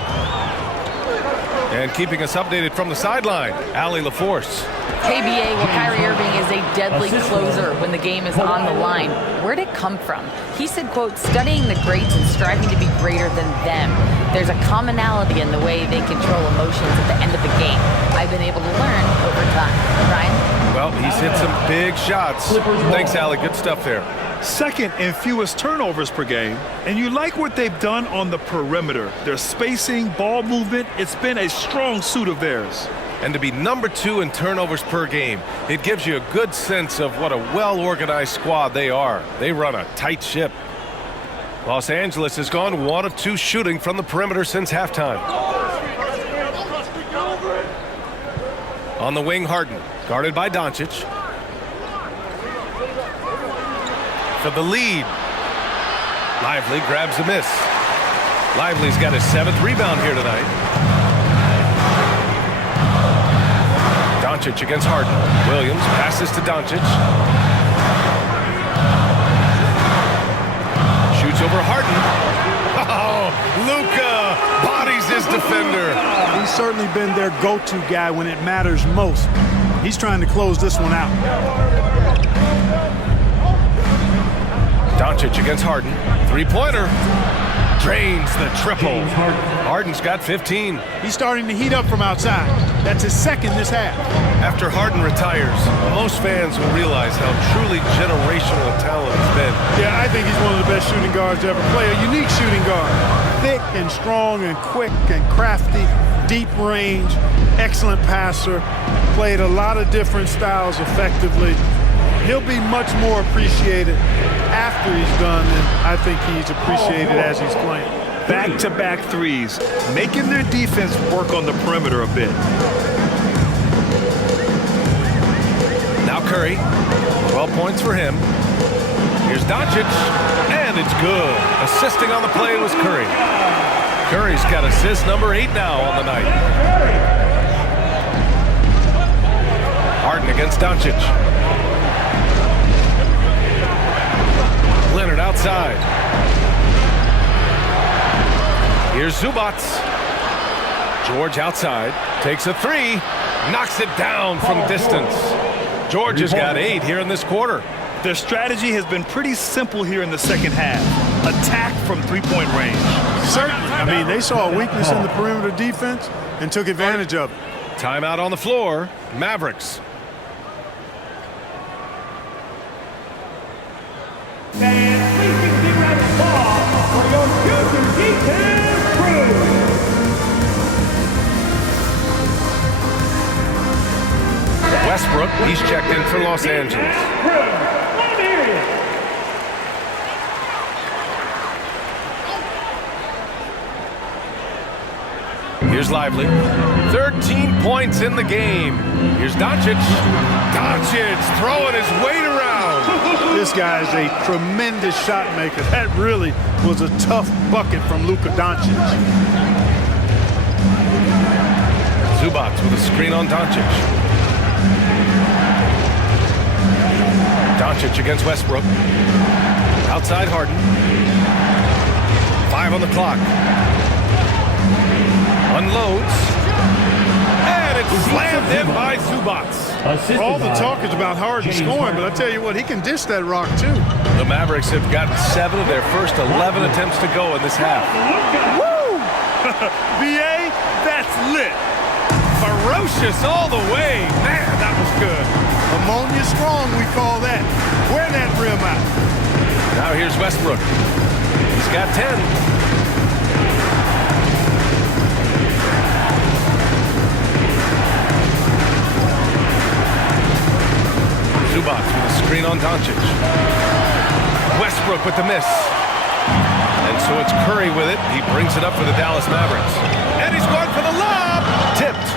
And keeping us updated from the sideline, Allie LaForce. KBA, well, Kyrie Irving is a deadly closer when the game is on the line. Where'd it come from? He said, quote, studying the greats and striving to be greater than them. There's a commonality in the way they control emotions at the end of the game. I've been able to learn over time. Ryan? Well, he's hit some big shots. Thanks, Allie. Good stuff there. Second in fewest turnovers per game, and you like what they've done on the perimeter. Their spacing, ball movement, it's been a strong suit of theirs. And to be number 2 in turnovers per game, it gives you a good sense of what a well-organized squad they are. They run a tight ship. Los Angeles has gone 1 of 2 shooting from the perimeter since halftime. On the wing, Harden, guarded by Doncic. For the lead. Lively grabs the miss. Lively's got his 7th rebound here tonight. Doncic against Harden. Williams passes to Doncic. Shoots over Harden. Oh, Luka bodies his defender. He's certainly been their go-to guy when it matters most. He's trying to close this one out. Doncic against Harden. Three-pointer. Drains the triple. Harden's got 15. He's starting to heat up from outside. That's his second this half. After Harden retires, most fans will realize how truly generational a talent he's been. Yeah, I think he's one of the best shooting guards to ever play. A unique shooting guard. Thick and strong and quick and crafty, deep range, excellent passer. Played a lot of different styles effectively. He'll be much more appreciated after he's done than I think he's appreciated as he's playing. Back-to-back threes, making their defense work on the perimeter a bit. Now Curry, 12 points for him. Here's Doncic, and it's good. Assisting on the play was Curry. Curry's got assist number 8 now on the night. Harden against Doncic. Leonard outside. Here's Zubac. George outside, takes a 3, knocks it down from distance. George has got 8 here in this quarter. Their strategy has been pretty simple here in the second half. Attack from three-point range. Certainly. I mean, they saw a weakness in the perimeter defense and took advantage of it. Timeout on the floor, Mavericks. And please give round of applause for your future defense crew. Westbrook, he's checked in for Los Angeles. Here's Lively. 13 points in the game. Here's Doncic. Doncic throwing his weight around. This guy is a tremendous shot maker. That really was a tough bucket from Luka Doncic. Zubac with a screen on Doncic. Doncic against Westbrook. Outside Harden. 5 on the clock. Unloads. And it's slammed in by Zubac. All the talk is about Harden scoring, but I tell you what, he can dish that rock too. The Mavericks have gotten 7 of their first 11 attempts to go in this half. Woo! BA, that's lit. Ferocious all the way. Man, that was good. Ammonia strong, we call that. Wear that rim out. Now here's Westbrook. He's got 10. Zubac with a screen on Doncic. Westbrook with the miss. And so it's Curry with it. He brings it up for the Dallas Mavericks. And he's going for the lob. Tipped.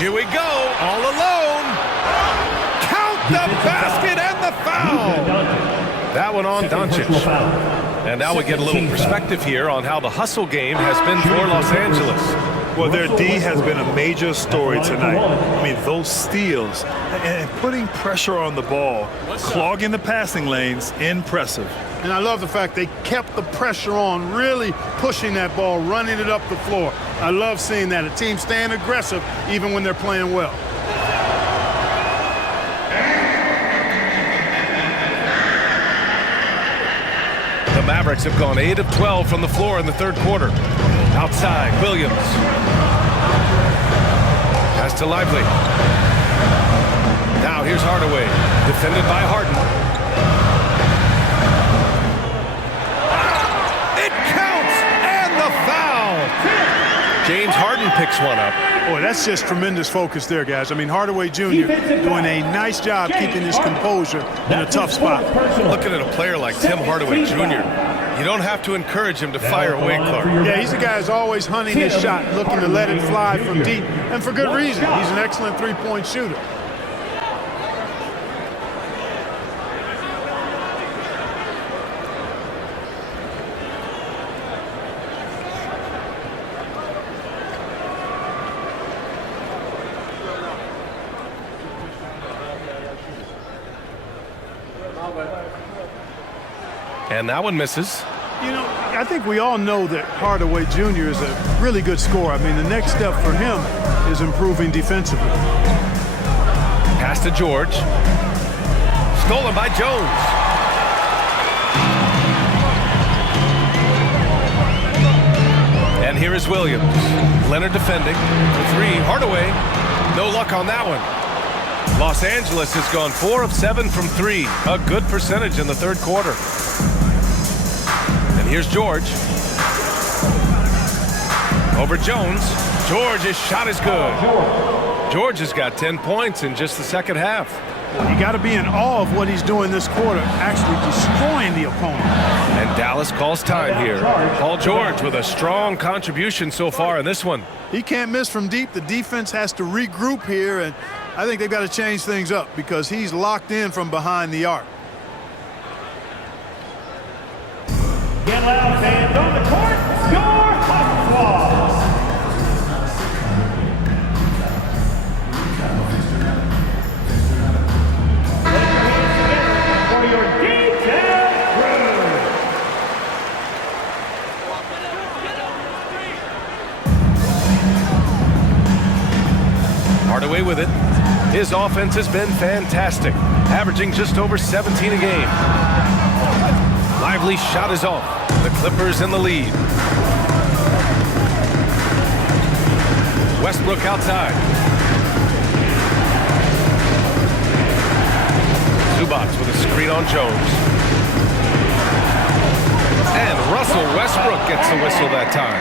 Here we go. All alone. Count the basket and the foul. That one on Doncic. And now we get a little perspective here on how the hustle game has been for Los Angeles. Well, their D has been a major story tonight. I mean, those steals and putting pressure on the ball, clogging the passing lanes, impressive. And I love the fact they kept the pressure on, really pushing that ball, running it up the floor. I love seeing that. A team staying aggressive even when they're playing well. The Mavericks have gone 8 of 12 from the floor in the third quarter. Outside, Williams. Pass to Lively. Now here's Hardaway, defended by Harden. It counts, and the foul. James Harden picks one up. Boy, that's just tremendous focus there, guys. I mean, Hardaway Jr. doing a nice job keeping his composure in a tough spot. Looking at a player like Tim Hardaway Jr., you don't have to encourage him to fire away, Clark. Yeah, he's a guy who's always hunting his shot, looking to let it fly from deep, and for good reason. He's an excellent three-point shooter. And that one misses. You know, I think we all know that Hardaway Jr. is a really good scorer. I mean, the next step for him is improving defensively. Pass to George. Stolen by Jones. here is Williams. Leonard defending. For three, Hardaway. No luck on that one. Los Angeles has gone 4 of 7 from three. A good percentage in the third quarter. And here's George. Over Jones. George's shot is good. George has got 10 points in just the second half. You got to be in awe of what he's doing this quarter, actually destroying the opponent. And Dallas calls time here. Paul George with a strong contribution so far in this one. He can't miss from deep. The defense has to regroup here, and I think they've got to change things up because he's locked in from behind the arc. Get loud, fans on the court. Score, Hawks. For your detailed crew. Hardaway with it. His offense has been fantastic, averaging just over 17 a game. Lively shot is off. The Clippers in the lead. Westbrook outside. Zubats with a screen on Jones. And Russell Westbrook gets the whistle that time.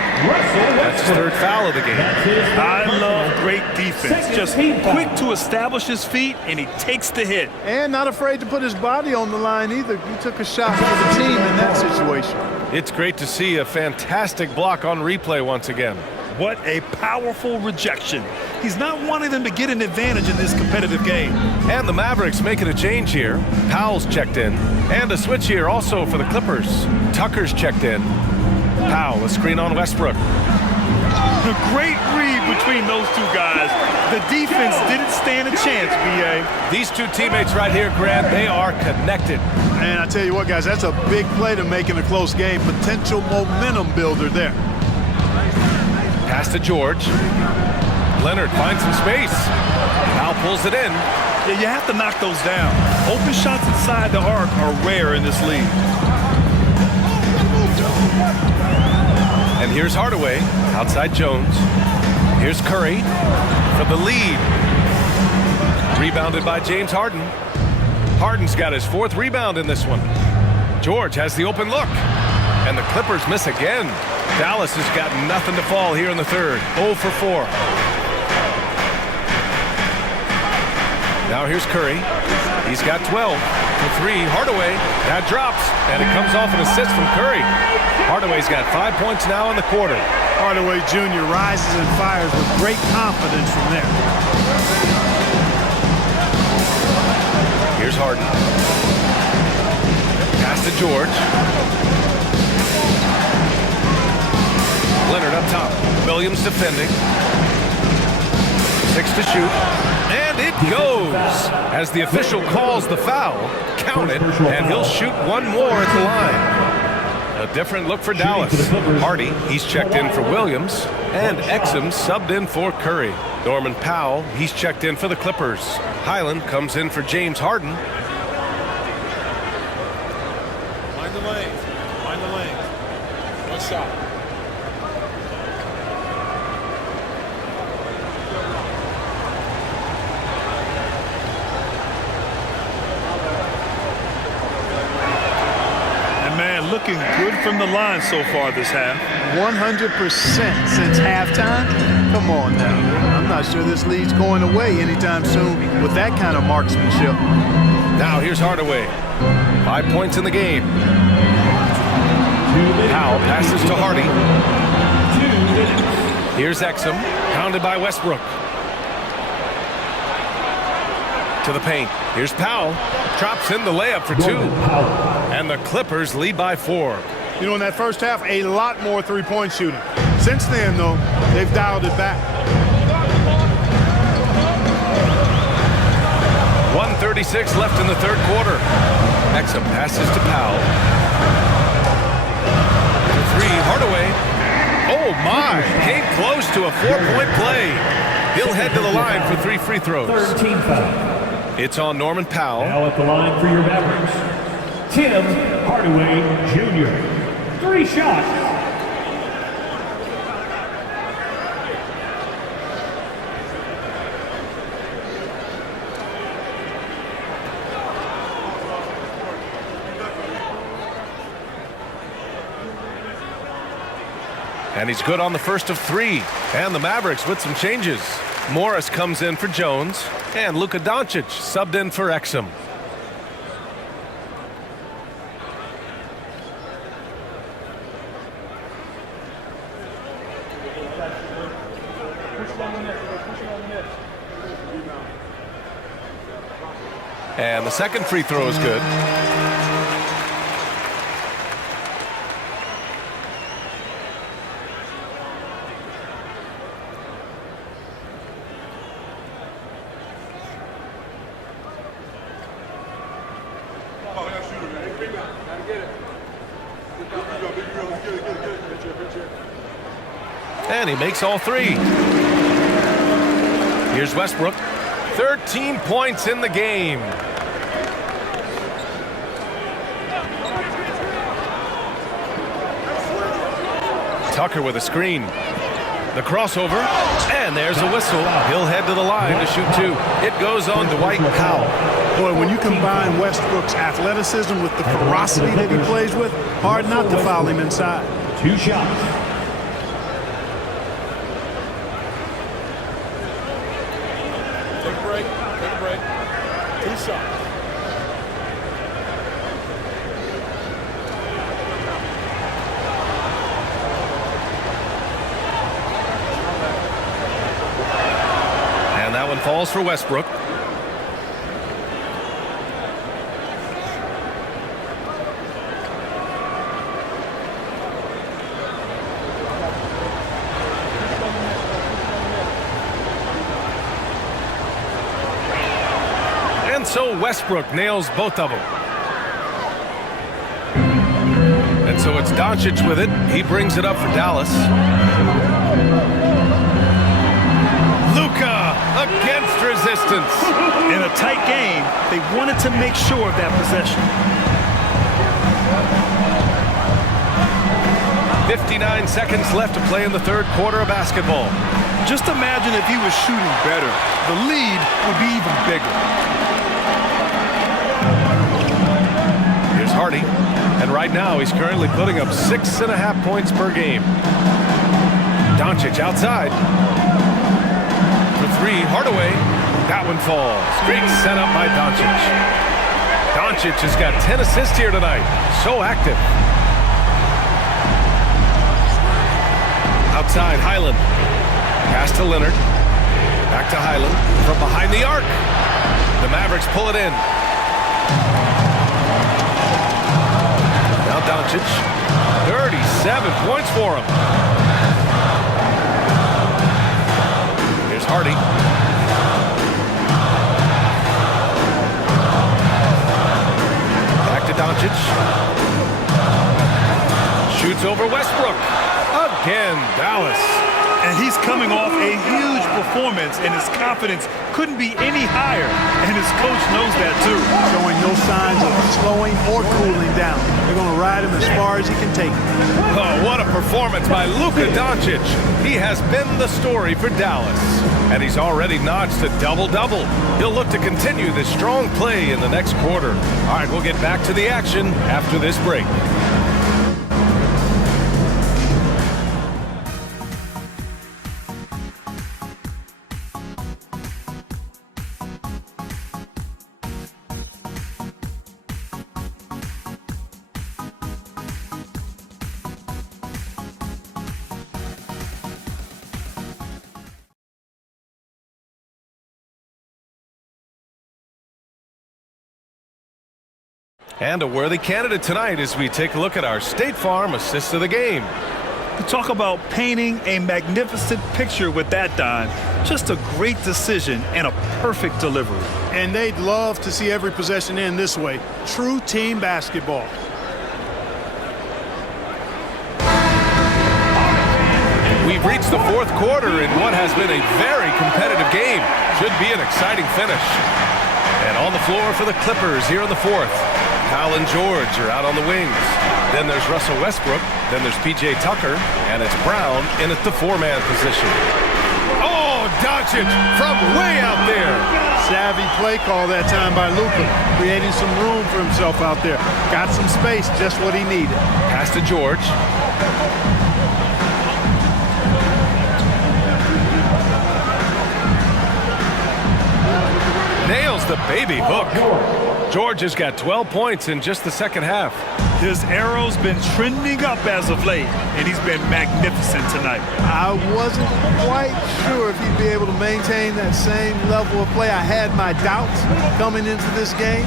That's his third foul of the game. I love great defense. Just quick to establish his feet, and he takes the hit. And not afraid to put his body on the line either. He took a shot for the team in that situation. It's great to see a fantastic block on replay once again. What a powerful rejection. He's not wanting them to get an advantage in this competitive game. And the Mavericks making a change here. Powell's checked in. And a switch here also for the Clippers. Tucker's checked in. Powell, a screen on Westbrook. A great read between those two guys. The defense didn't stand a chance, B.A. These two teammates right here, Grant, they are connected. And I tell you what, guys, that's a big play to make in a close game. Potential momentum builder there. Pass to George. Leonard finds some space. Powell pulls it in. Yeah, you have to knock those down. Open shots inside the arc are rare in this league. And here's Hardaway, outside Jones. Here's Curry for the lead. Rebounded by James Harden. Harden's got his fourth rebound in this one. George has the open look. And the Clippers miss again. Dallas has got nothing to fall here in the third. 0 for 4. Now here's Curry. He's got 12 for 3. Hardaway, that drops, and it comes off an assist from Curry. Hardaway's got 5 points now in the quarter. Hardaway Jr. rises and fires with great confidence from there. Here's Harden. Pass to George. Leonard up top. Williams defending. 6 to shoot. And it goes. As the official calls the foul, count it, and he'll shoot one more at the line. A different look for Dallas. Hardy, he's checked in for Williams. And Exum subbed in for Curry. Norman Powell, he's checked in for the Clippers. Highland comes in for James Harden. Mind the lane. Mind the lane. One shot. Looking good from the line so far this half. 100% since halftime. Come on now. I'm not sure this lead's going away anytime soon with that kind of marksmanship. Now here's Hardaway. 5 points in the game. Powell passes to Hardy. Here's Exum, pounded by Westbrook. To the paint. Here's Powell. Drops in the layup for 2. And the Clippers lead by 4. You know, in that first half, a lot more three-point shooting. Since then, though, they've dialed it back. 1:36 left in the third quarter. Exum passes to Powell. To 3, Hardaway. Oh, my. Came close to a 4-point play. He'll head to the line for 3 free throws. Third team foul. It's on Norman Powell. Now at the line for your Mavericks, Tim Hardaway Jr. 3 shots. And he's good on the first of 3. And the Mavericks with some changes. Morris comes in for Jones, and Luka Doncic subbed in for Exum. And the second free throw is good. And he makes all 3. Here's Westbrook. 13 points in the game. Tucker with a screen. The crossover, and there's a whistle. He'll head to the line to shoot 2. It goes on Dwight Powell. Boy, when you combine Westbrook's athleticism with the ferocity that he plays with, hard not to foul him inside. 2 shots. Take a break. Take a break. 2 shots. And that one falls for Westbrook. And so Westbrook nails both of them. And so it's Doncic with it. He brings it up for Dallas. Luka against resistance. In a tight game, they wanted to make sure of that possession. 59 seconds left to play in the third quarter of basketball. Just imagine if he was shooting better. The lead would be even bigger. Here's Hardy. And right now, he's currently putting up 6.5 points per game. Doncic outside. For 3, Hardaway. That one falls. Great setup by Doncic. Doncic has got 10 assists here tonight. So active. Outside, Highland. Pass to Leonard. Back to Highland. From behind the arc. The Mavericks pull it in. Now Doncic. 37 points for him. Here's Hardy. Back to Doncic. Shoots over Westbrook. Again, Dallas. And he's coming off a huge performance, and his confidence couldn't be any higher. And his coach knows that, too. Showing no signs of slowing or cooling down. They're going to ride him as far as he can take him. Oh, what a performance by Luka Doncic. He has been the story for Dallas. And he's already notched a double-double. He'll look to continue this strong play in the next quarter. All right, we'll get back to the action after this break. And a worthy candidate tonight as we take a look at our State Farm assist of the game. Talk about painting a magnificent picture with that dime. Just a great decision and a perfect delivery. And they'd love to see every possession end this way. True team basketball. We've reached the fourth quarter in what has been a very competitive game. Should be an exciting finish. And on the floor for the Clippers here in the fourth. Powell and George are out on the wings. Then there's Russell Westbrook. Then there's P.J. Tucker. And it's Brown in at the 4-man position. Oh, Doncic from way out there. Savvy play call that time by Luka. Creating some room for himself out there. Got some space, just what he needed. Pass to George. nails the baby hook. George has got 12 points in just the second half. His arrow's been trending up as of late, and he's been magnificent tonight. I wasn't quite sure if he'd be able to maintain that same level of play. I had my doubts coming into this game,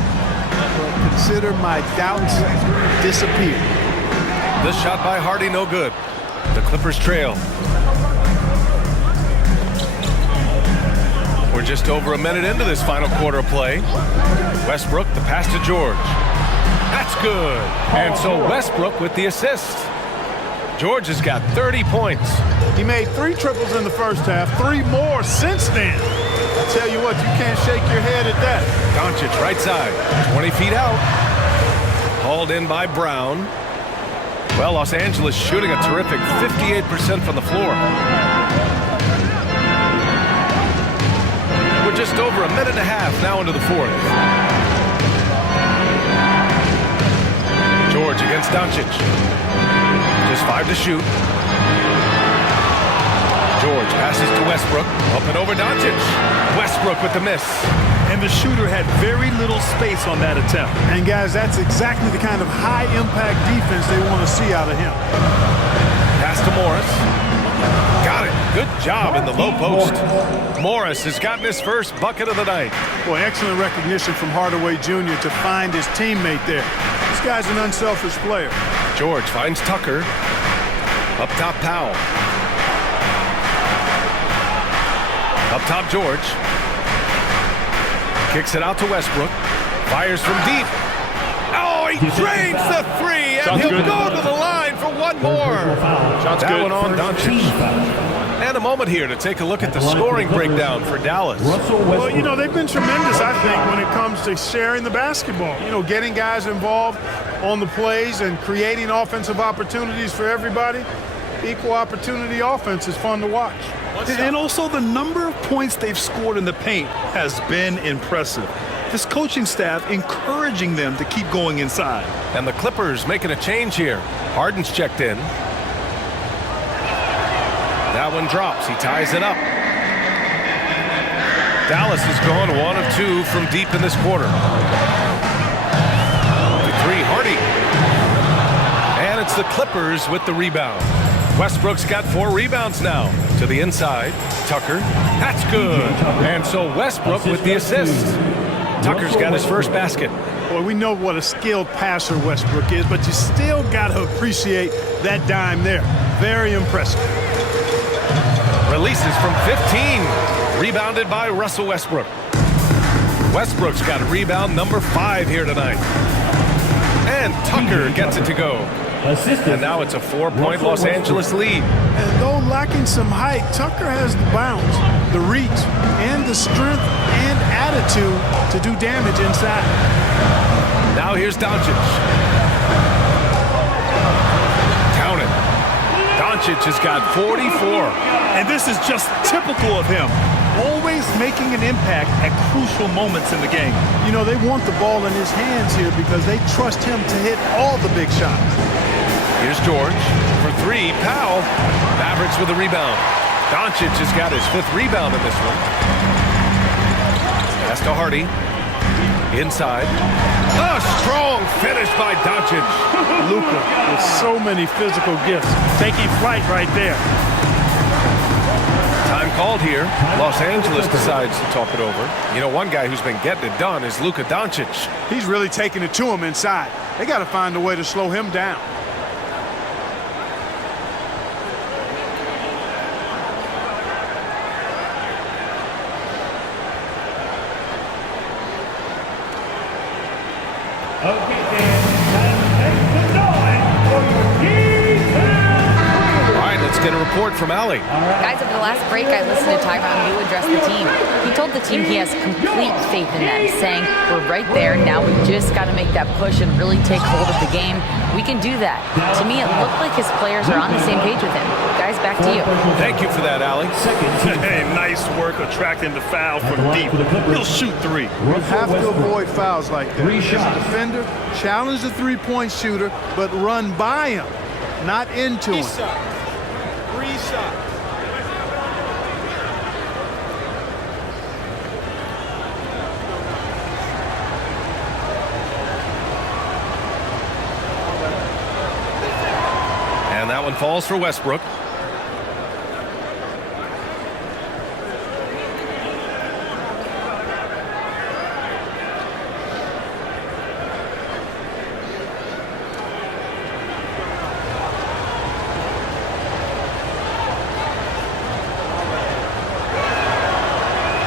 but consider my doubts disappeared. This shot by Hardy, no good. The Clippers trail. We're just over a minute into this final quarter of play. Westbrook, the pass to George. That's good. And so Westbrook with the assist. George has got 30 points. He made 3 triples in the first half, 3 more since then. I tell you what, you can't shake your head at that. Doncic, right side, 20 feet out. Hauled in by Brown. Well, Los Angeles shooting a terrific 58% from the floor. We're just over a minute and a half now into the fourth. George against Doncic. Just 5 to shoot. George passes to Westbrook. Up and over Doncic. Westbrook with the miss. And the shooter had very little space on that attempt. And guys, that's exactly the kind of high-impact defense they want to see out of him. Pass to Morris. Got it. Good job in the low post. Morris has gotten his first bucket of the night. Boy, excellent recognition from Hardaway Jr. to find his teammate there. This guy's an unselfish player. George finds Tucker. Up top, Powell. Up top, George. Kicks it out to Westbrook. Fires from deep. Oh, he drains the 3, and he'll go to the line for one more. That one on Doncic. And a moment here to take a look at the scoring breakdown for Dallas. Well, you know, they've been tremendous, I think, when it comes to sharing the basketball. You know, getting guys involved on the plays and creating offensive opportunities for everybody. Equal opportunity offense is fun to watch. And also the number of points they've scored in the paint has been impressive. This coaching staff encouraging them to keep going inside. And the Clippers making a change here. Harden's checked in. That one drops. He ties it up. Dallas has gone 1 of 2 from deep in this quarter. The 3, Hardy. And it's the Clippers with the rebound. Westbrook's got 4 rebounds now. To the inside. Tucker. That's good. And so Westbrook with the assist. Tucker's got his first basket. Boy, we know what a skilled passer Westbrook is, but you still got to appreciate that dime there. Very impressive. Releases from 15. Rebounded by Russell Westbrook. Westbrook's got a rebound number 5 here tonight. And Tucker gets it to go. And now it's a 4-point Los Angeles lead. And though lacking some height, Tucker has the bounce, the reach, and the strength and attitude to do damage inside. Now here's Doncic. Count it. Doncic has got 44. And this is just typical of him. Always making an impact at crucial moments in the game. You know, they want the ball in his hands here because they trust him to hit all the big shots. Here's George for 3. Powell. Mavericks with a rebound. Doncic has got his 5th rebound in this one. Pass to Hardy. Inside. A strong finish by Doncic. Luka with so many physical gifts. Taking flight right there. Time called here. Los Angeles decides to talk it over. You know, one guy who's been getting it done is Luka Doncic. He's really taking it to him inside. They got to find a way to slow him down. Get a report from Allie. Guys, over the last break, I listened to Tyronn Lue address the team. He told the team he has complete faith in them, saying, we're right there. Now we just got to make that push and really take hold of the game. We can do that. To me, it looked like his players are on the same page with him. Guys, back to you. Thank you for that, Allie. Hey, nice work attracting the foul from deep. He'll shoot 3. You have to avoid fouls like that. As a defender, challenge the three-point shooter, but run by him, not into him. One falls for Westbrook.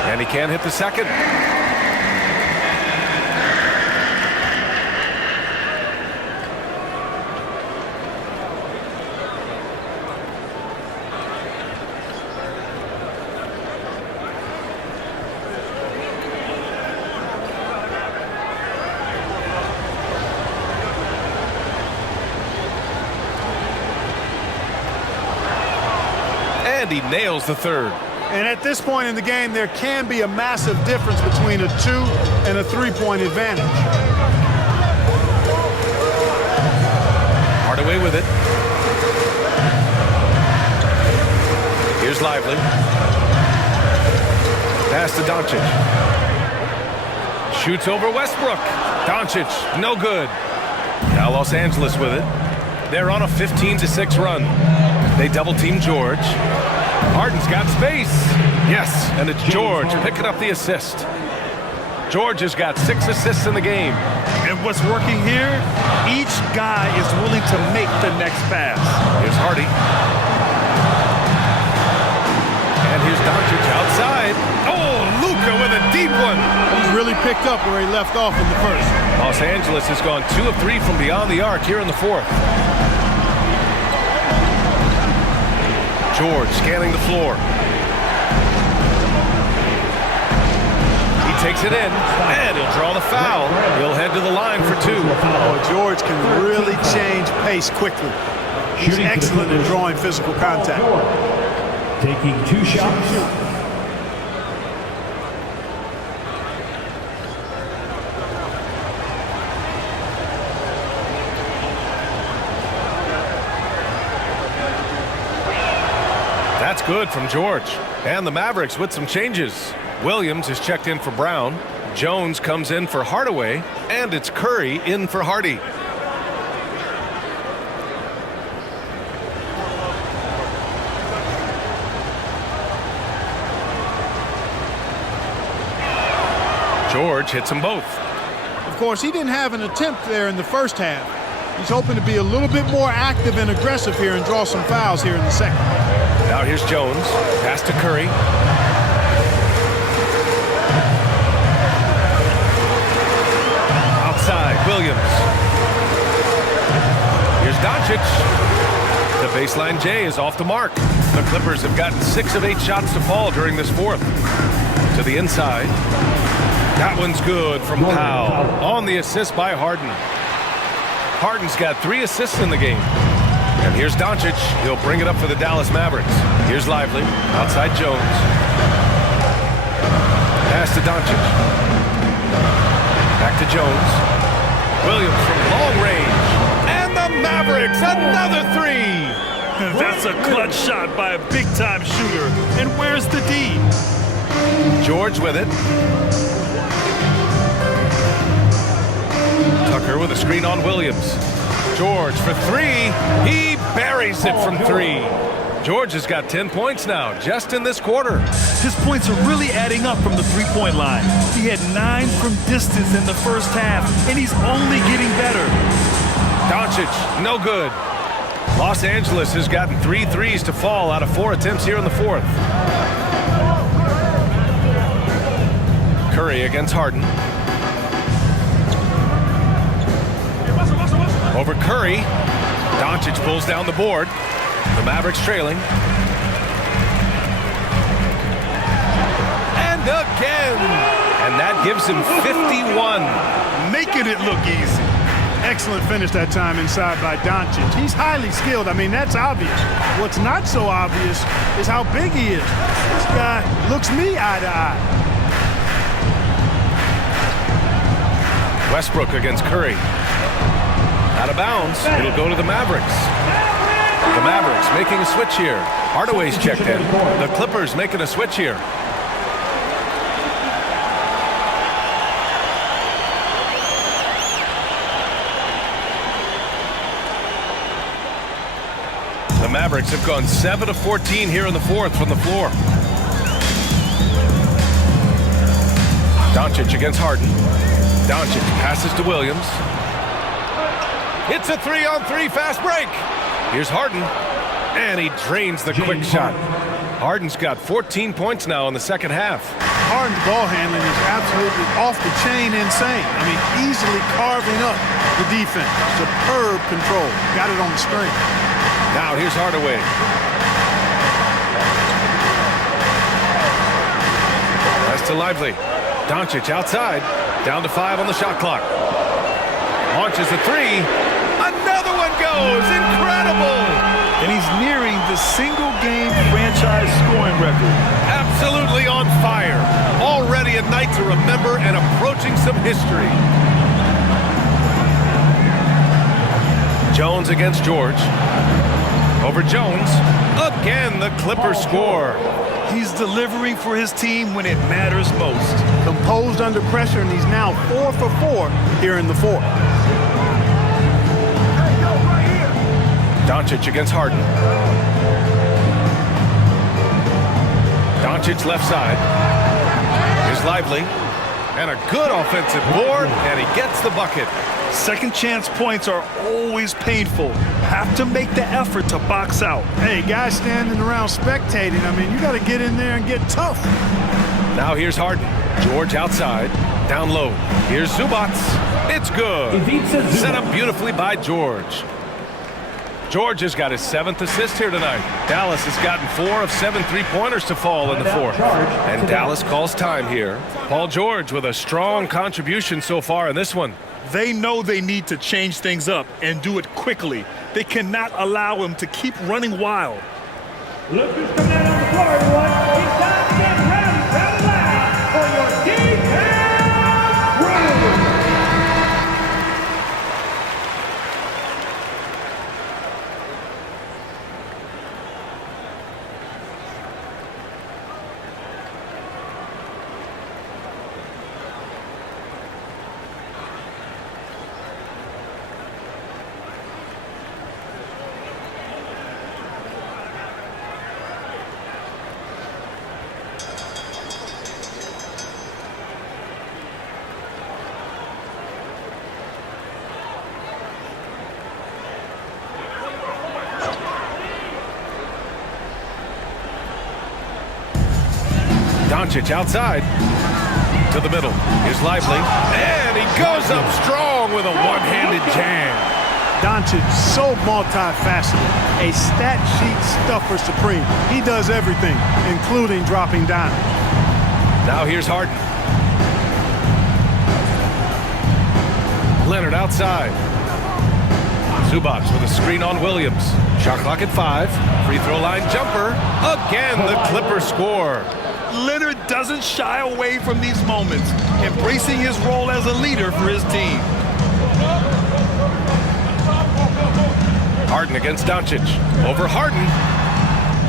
And he can't hit the second. And he nails the third. And at this point in the game, there can be a massive difference between a 2 and a 3-point advantage. Hardaway with it. Here's Lively. Pass to Doncic. Shoots over Westbrook. Doncic, no good. Now Los Angeles with it. They're on a 15-6 run. They double-team George. Harden's got space. Yes, and it's George picking up the assist. George has got 6 assists in the game. And what's working here, each guy is willing to make the next pass. Here's Hardy. And here's Doncic outside. Oh, Luka with a deep one. He's really picked up where he left off in the first. Los Angeles has gone 2 of 3 from beyond the arc here in the fourth. George scanning the floor. He takes it in, and he'll draw the foul. He'll head to the line for 2. Oh, George can really change pace quickly. He's excellent at drawing physical contact. Taking 2 shots. That's good from George. And the Mavericks with some changes. Williams is checked in for Brown. Jones comes in for Hardaway. And it's Curry in for Hardy. George hits them both. Of course, he didn't have an attempt there in the first half. He's hoping to be a little bit more active and aggressive here and draw some fouls here in the second. Now here's Jones. Pass to Curry. Outside, Williams. Here's Doncic. The baseline J is off the mark. The Clippers have gotten 6 of 8 shots to fall during this fourth. To the inside. That one's good from Powell. On the assist by Harden. Harden's got 3 assists in the game. And here's Doncic. He'll bring it up for the Dallas Mavericks. Here's Lively. Outside Jones. Pass to Doncic. Back to Jones. Williams from long range. And the Mavericks, another 3. That's a clutch shot by a big-time shooter. And where's the D? George with it. Tucker with a screen on Williams. George for 3. He buries it from 3. George has got 10 points now, just in this quarter. His points are really adding up from the three-point line. He had 9 from distance in the first half, and he's only getting better. Doncic, no good. Los Angeles has gotten 3 threes to fall out of 4 attempts here in the fourth. Curry against Harden. Over Curry. Doncic pulls down the board. The Mavericks trailing. And again. And that gives him 51. Making it look easy. Excellent finish that time inside by Doncic. He's highly skilled. I mean, that's obvious. What's not so obvious is how big he is. This guy looks me eye to eye. Westbrook against Curry. Out of bounds. It'll go to the Mavericks. The Mavericks making a switch here. Hardaway's checked in. The Clippers making a switch here. The Mavericks have gone 7 of 14 here in the fourth from the floor. Doncic against Harden. Doncic passes to Williams. It's a 3-on-3 fast break. Here's Harden, and he drains the quick shot. Harden's got 14 points now in the second half. Harden's ball handling is absolutely off the chain insane. I mean, easily carving up the defense. Superb control. Got it on the string. Now here's Hardaway. Pass to Lively. Doncic outside. Down to 5 on the shot clock. Launches a 3. Another one goes. Incredible. And he's nearing the single-game franchise scoring record. Absolutely on fire. Already a night to remember and approaching some history. Jones against George. Over Jones. Again, the Clippers score. He's delivering for his team when it matters most. Composed under pressure, and he's now 4 for 4 here in the fourth. Doncic against Harden. Doncic left side. Here's Lively. And a good offensive board, and he gets the bucket. Second chance points are always painful. Have to make the effort to box out. Hey, guys standing around spectating, I mean, you got to get in there and get tough. Now here's Harden. George outside. Down low. Here's Zubats. It's good. Set up beautifully by George. George has got his 7th assist here tonight. Dallas has gotten 4 of 7 3-pointers to fall in the fourth. And Dallas calls time here. Paul George with a strong contribution so far in this one. They know they need to change things up and do it quickly. They cannot allow him to keep running wild. Look who's coming out on the floor, everyone. It's time to get ready to laugh for your defense room. Doncic outside to the middle. Here's Lively, and he goes up strong with a one-handed jam. Doncic so multifaceted, a stat sheet stuffer supreme. He does everything, including dropping down. Now here's Harden. Leonard outside. Zubats with a screen on Williams. Shot clock at 5. Free throw line jumper. Again, the Clippers score. Leonard doesn't shy away from these moments, embracing his role as a leader for his team. Harden against Doncic. Over Harden.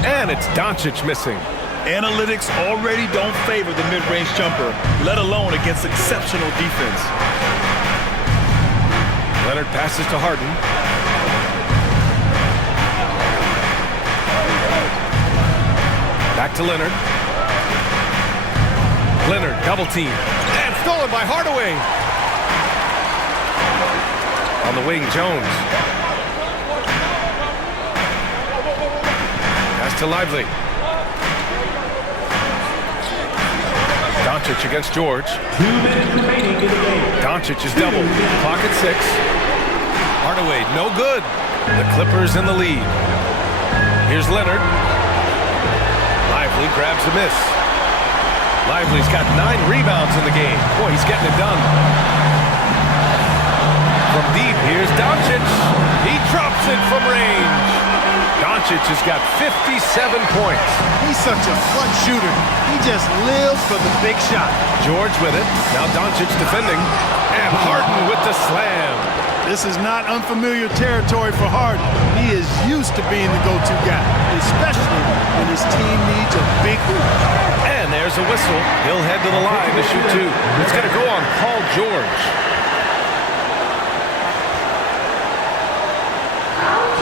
And it's Doncic missing. Analytics already don't favor the mid-range jumper, let alone against exceptional defense. Leonard passes to Harden. Back to Leonard. Leonard double team. And stolen by Hardaway. On the wing, Jones. Pass to Lively. Doncic against George. 2 minutes remaining in the game. Doncic is doubled. Clock at 6. Hardaway, no good. The Clippers in the lead. Here's Leonard. Lively grabs a miss. Lively's got 9 rebounds in the game. Boy, he's getting it done. From deep, here's Doncic. He drops it from range. Doncic has got 57 points. He's such a clutch shooter. He just lives for the big shot. George with it. Now Doncic defending. And Harden with the slam. This is not unfamiliar territory for Harden. He is used to being the go-to guy, especially when his team needs a big hoop. And there's a whistle. He'll head to the line to shoot 2. It's going to go on Paul George.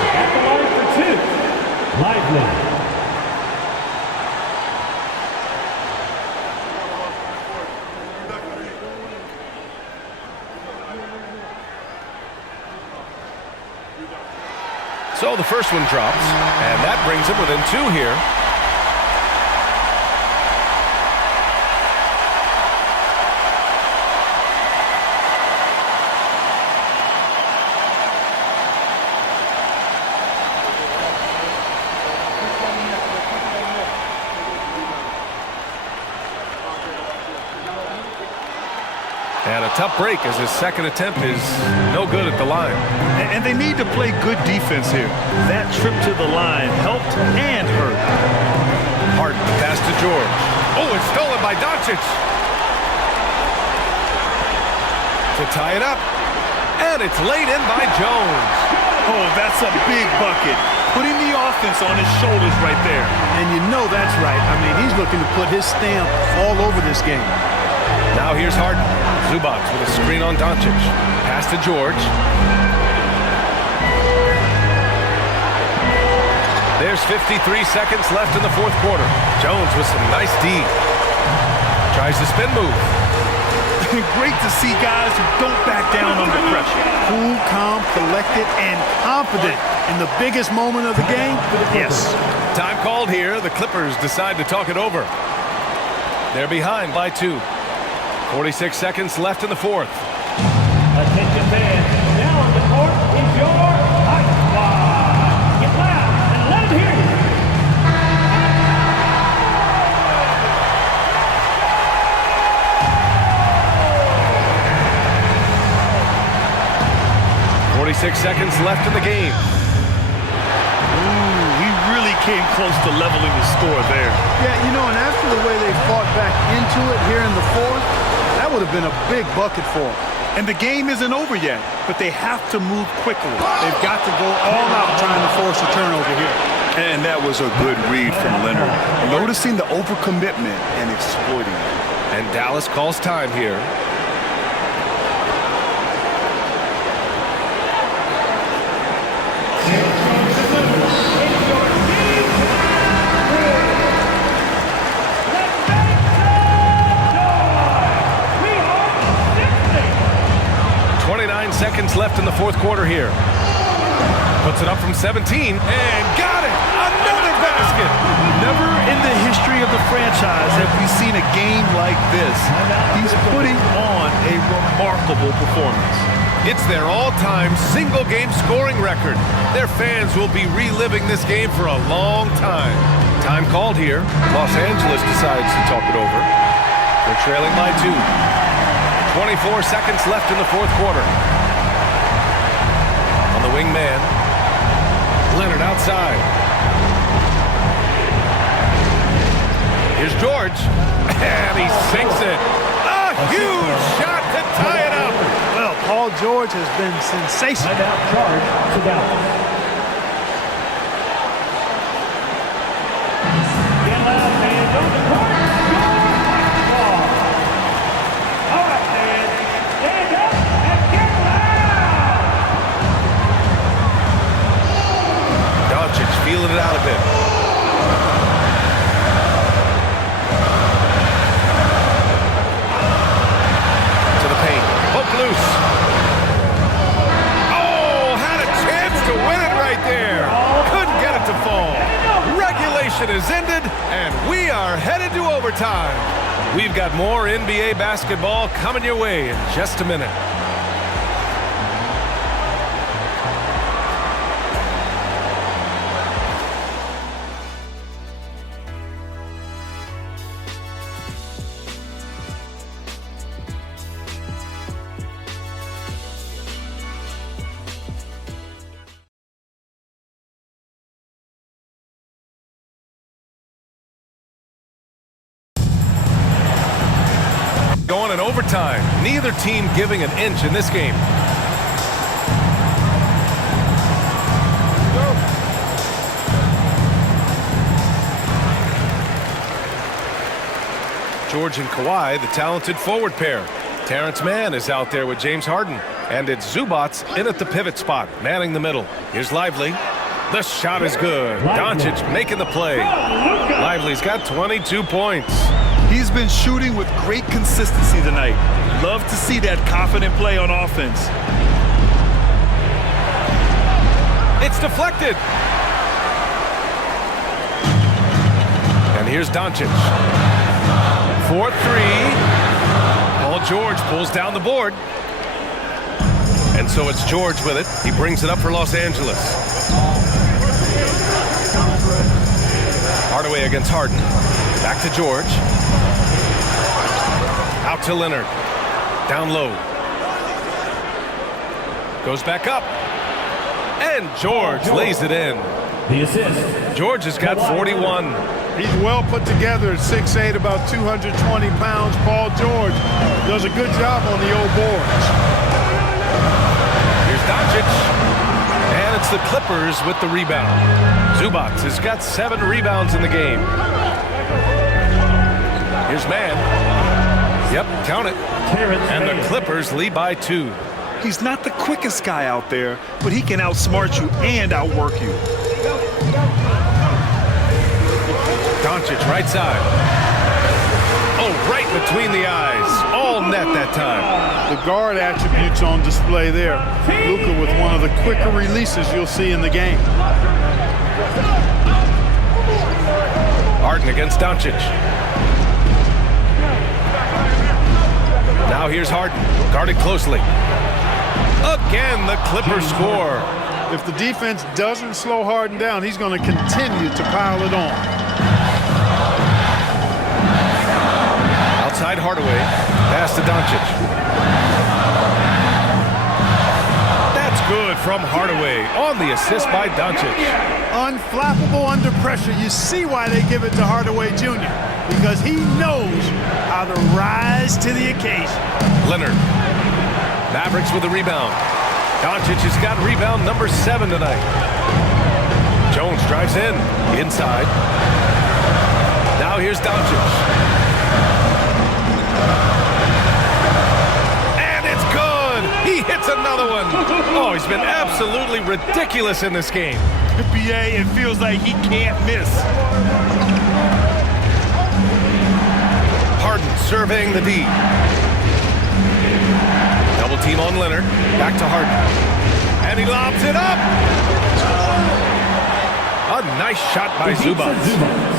At the line for 2. Lively. So the first one drops, and that brings him within 2 here. And a tough break as his second attempt is no good at the line. And they need to play good defense here. That trip to the line helped and hurt. Harden, pass to George. Oh, it's stolen by Doncic. To tie it up. And it's laid in by Jones. Oh, that's a big bucket. Putting the offense on his shoulders right there. And you know that's right. I mean, he's looking to put his stamp all over this game. Now here's Harden. Zubac with a screen on Doncic. Pass to George. There's 53 seconds left in the fourth quarter. Jones with some nice D. Tries the spin move. Great to see guys who don't back down under pressure. Cool, calm, collected, and confident in the biggest moment of the game. Yes. Time called here. The Clippers decide to talk it over. They're behind by 2. 46 seconds left in the fourth. Attention fans, now on the court is your Ice Squad. Get loud and let them hear you. .46 seconds left in the game. Ooh, he really came close to leveling the score there. Yeah, you know, and after the way they fought back into it here in the fourth, that would have been a big bucket for them. And the game isn't over yet, but they have to move quickly. They've got to go all out trying to force a turnover here. And that was a good read from Leonard. Noticing the overcommitment and exploiting it. And Dallas calls time here. Seconds left in the fourth quarter here. Puts it up from 17 and got it! Another basket! Never in the history of the franchise have we seen a game like this. He's putting on a remarkable performance. It's their all-time single-game scoring record. Their fans will be reliving this game for a long time. Time called here. Los Angeles decides to talk it over. They're trailing by 2. 24 seconds left in the fourth quarter. On the wing man. Leonard outside. Here's George. And he sinks it. A huge shot to tie it up. Well, Paul George has been sensational. Timeout charge to Dallas. Get loud, fans. On the court. All right, fans. Stand up and get loud. Doncic feeling it out a bit. To the paint. Poke loose. Oh, had a chance to win it right there. Couldn't get it to fall. Regulation is ended, and we are headed to overtime. We've got more NBA basketball coming your way in just a minute. Going in overtime. Neither team giving an inch in this game. George and Kawhi, the talented forward pair. Terrence Mann is out there with James Harden. And it's Zubac in at the pivot spot, manning the middle. Here's Lively. The shot is good. Doncic making the play. Lively's got 22 points. He's been shooting with great consistency tonight. Love to see that confident play on offense. It's deflected. And here's Doncic. 4-3. Paul George pulls down the board. And so it's George with it. He brings it up for Los Angeles. Hardaway against Harden. Back to George. Out to Leonard. Down low. Goes back up. And George lays it in. The assist. George has got 41. He's well put together at 6'8", about 220 pounds. Paul George does a good job on the old boards. Here's Doncic. And it's the Clippers with the rebound. Zubac has got 7 rebounds in the game. Here's Mann. Yep, count it. And the Clippers lead by 2. He's not the quickest guy out there, but he can outsmart you and outwork you. Doncic, right side. Oh, right between the eyes. All net that time. The guard attributes on display there. Luka with one of the quicker releases you'll see in the game. Harden against Doncic. Now here's Harden, guarded closely. Again, the Clippers score. If the defense doesn't slow Harden down, he's going to continue to pile it on. Outside Hardaway, pass to Doncic. That's good from Hardaway on the assist by Doncic. Unflappable under pressure. You see why they give it to Hardaway Jr. Because he knows how to rise to the occasion. Leonard. Mavericks with the rebound. Doncic has got rebound number 7 tonight. Jones drives in. Inside. Now here's Doncic. And it's good! He hits another one. Oh, he's been absolutely ridiculous in this game. NBA, it feels like he can't miss. Harden surveying the D. Double team on Leonard. Back to Harden. And he lobs it up. A nice shot by Zubac.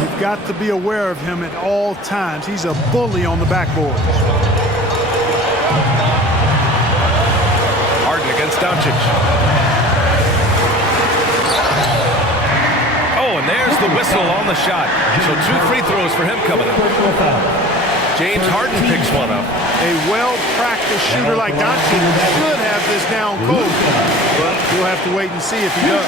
You've got to be aware of him at all times. He's a bully on the backboard. Harden against Doncic. Oh, and there's the whistle on the shot. So 2 free throws for him coming up. James Harden picks one up. A well-practiced shooter like Doncic should have this down cold, but we'll have to wait and see if he does.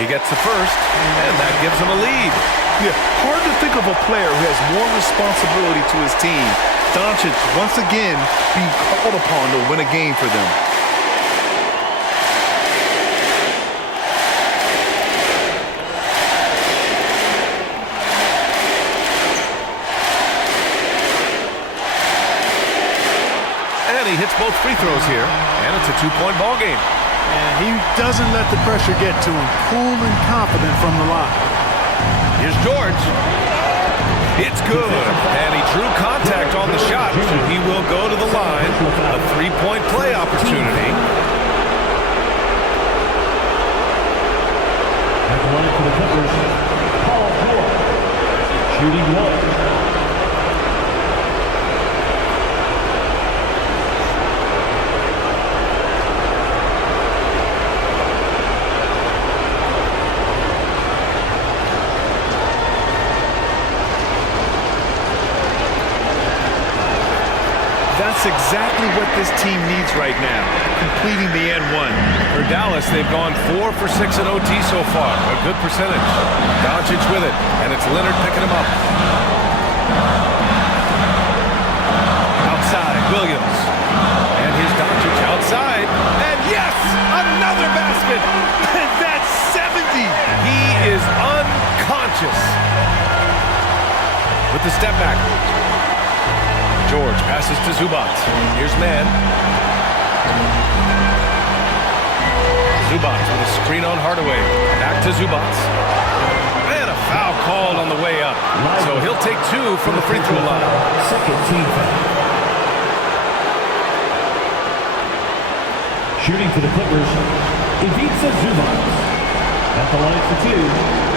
He gets the first, and that gives him a lead. Yeah, hard to think of a player who has more responsibility to his team. Doncic, once again, being called upon to win a game for them. And he hits both free throws here, and it's a 2-point ball game. And he doesn't let the pressure get to him. Cool and confident from the line. Here's George. It's good. And he drew contact on the shot, so he will go to the line. A 3-point play opportunity. At the line for the Clippers, Paul George, shooting 1. That's exactly what this team needs right now, completing the N1. For Dallas, they've gone 4 for 6 in OT so far. A good percentage. Doncic with it, and it's Leonard picking him up. Outside, Williams. And here's Doncic outside. And yes, with the step back. George passes to Zubac. Here's man. Zubac with a screen on Hardaway. Back to Zubac. And a foul called on the way up. So he'll take 2 from the free throw line. Second team foul. Shooting for the Clippers, Ivica Zubac. At the line for 2.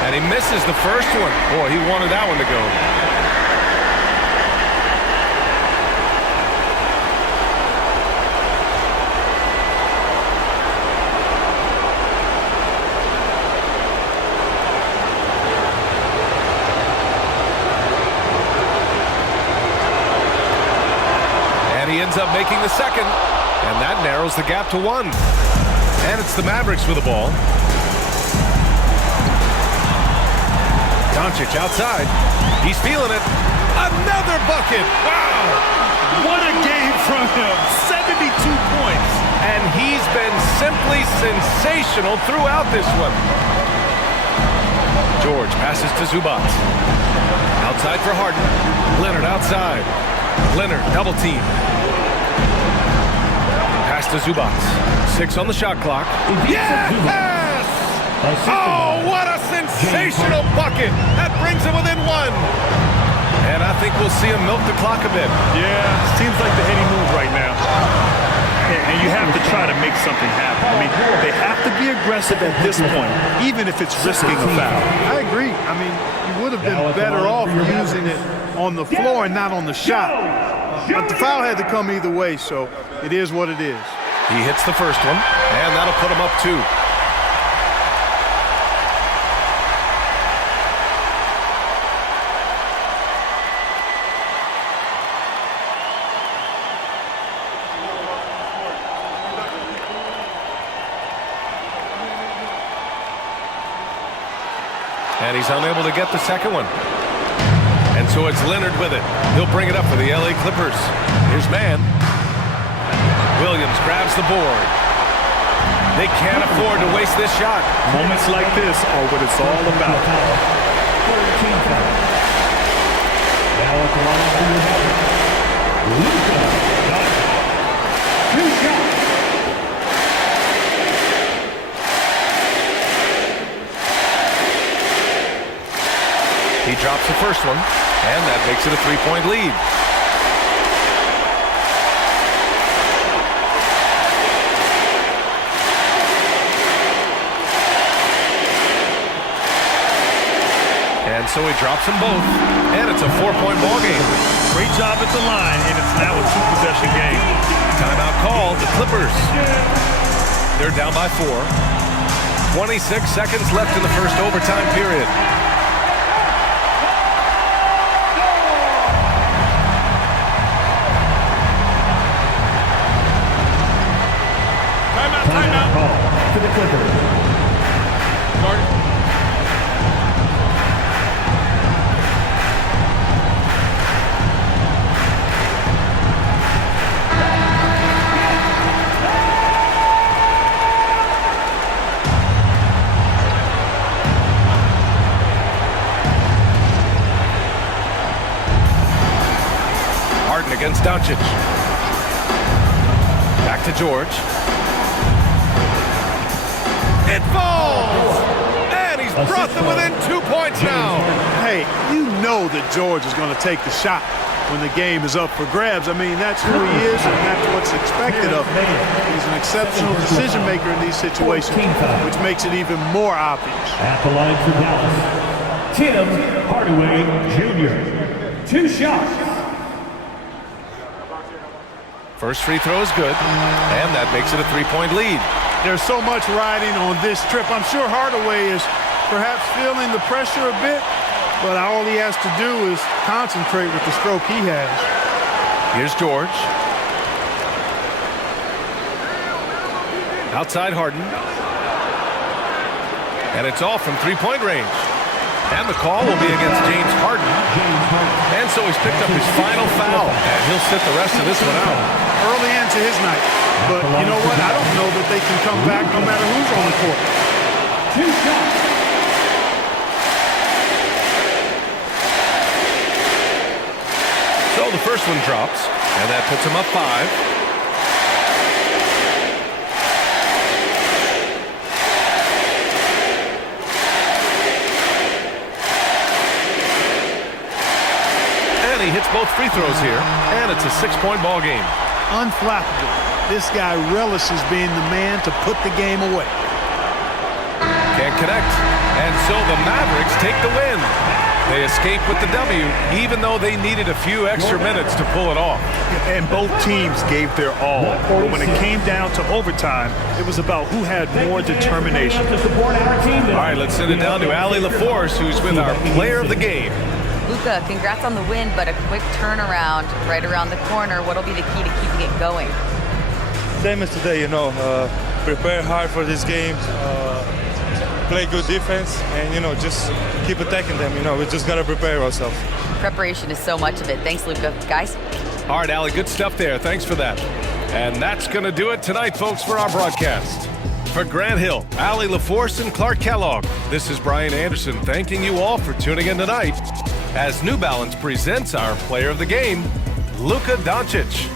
And he misses the first one. Boy, he wanted that one to go. And he ends up making the second. And that narrows the gap to 1. And it's the Mavericks with the ball. Doncic outside. He's feeling it. Another bucket. Wow. What a game from him. 72 points. And he's been simply sensational throughout this one. George passes to Zubac. Outside for Harden. Leonard outside. Leonard double team. Pass to Zubac. 6 on the shot clock. Yes! Oh, what a sensational bucket! That brings him within 1. And I think we'll see him milk the clock a bit. Yeah, seems like the heady move right now. And you have to try to make something happen. I mean, they have to be aggressive at this point, even if it's risking a foul. I agree. I mean, you would have been better off using it on the floor and not on the shot. But the foul had to come either way, so it is what it is. He hits the first one, and that'll put him up 2. And he's unable to get the second one. And so it's Leonard with it. He'll bring it up for the LA Clippers. Here's man. Williams grabs the board. They can't afford to waste this shot. Moments like this are what it's all about. Now at the line for your Luka Doncic. 2 shots. He drops the first one, and that makes it a 3-point lead. And so he drops them both, and it's a 4-point ball game. Great job at the line, and it's now a 2-possession game. Timeout called, the Clippers. They're down by 4. 26 seconds left in the first overtime period. Timeout for the Clippers. Harden against Doncic. Back to George. It falls! And he's brought them within 2 points now. Hey, you know that George is going to take the shot when the game is up for grabs. I mean, that's who he is, and that's what's expected of him. He's an exceptional decision maker in these situations, which makes it even more obvious. At the line for Dallas, Tim Hardaway Jr. 2 shots. First free throw is good, and that makes it a 3-point lead. There's so much riding on this trip. I'm sure Hardaway is perhaps feeling the pressure a bit, but all he has to do is concentrate with the stroke he has. Here's George. Outside Harden. and it's off from three-point range. And the call will be against James Harden. And so he's picked up his final foul, and he'll sit the rest of this one out. Early into his night. But you know what? I don't know that they can come back no matter who's on the court. 2 shots. So the first one drops, and that puts him up 5. And he hits both free throws here, and it's a 6-point ball game. Unflappable. This guy relishes being the man to put the game away. Can't connect. And so the Mavericks take the win. They escape with the W, even though they needed a few extra minutes to pull it off. And both teams gave their all. But when it came down to overtime, it was about who had more determination. All right, let's send it down to Allie LaForce, who's with our player of the game. Luka, congrats on the win, but a quick turnaround right around the corner. What'll be the key to keeping it going? Same as today, prepare hard for this game, play good defense, and, just keep attacking them. We just got to prepare ourselves. Preparation is so much of it. Thanks, Luka. Guys? All right, Allie, good stuff there. Thanks for that. And that's going to do it tonight, folks, for our broadcast. For Grant Hill, Allie LaForce, and Clark Kellogg, this is Brian Anderson thanking you all for tuning in tonight as New Balance presents our player of the game, Luka Doncic.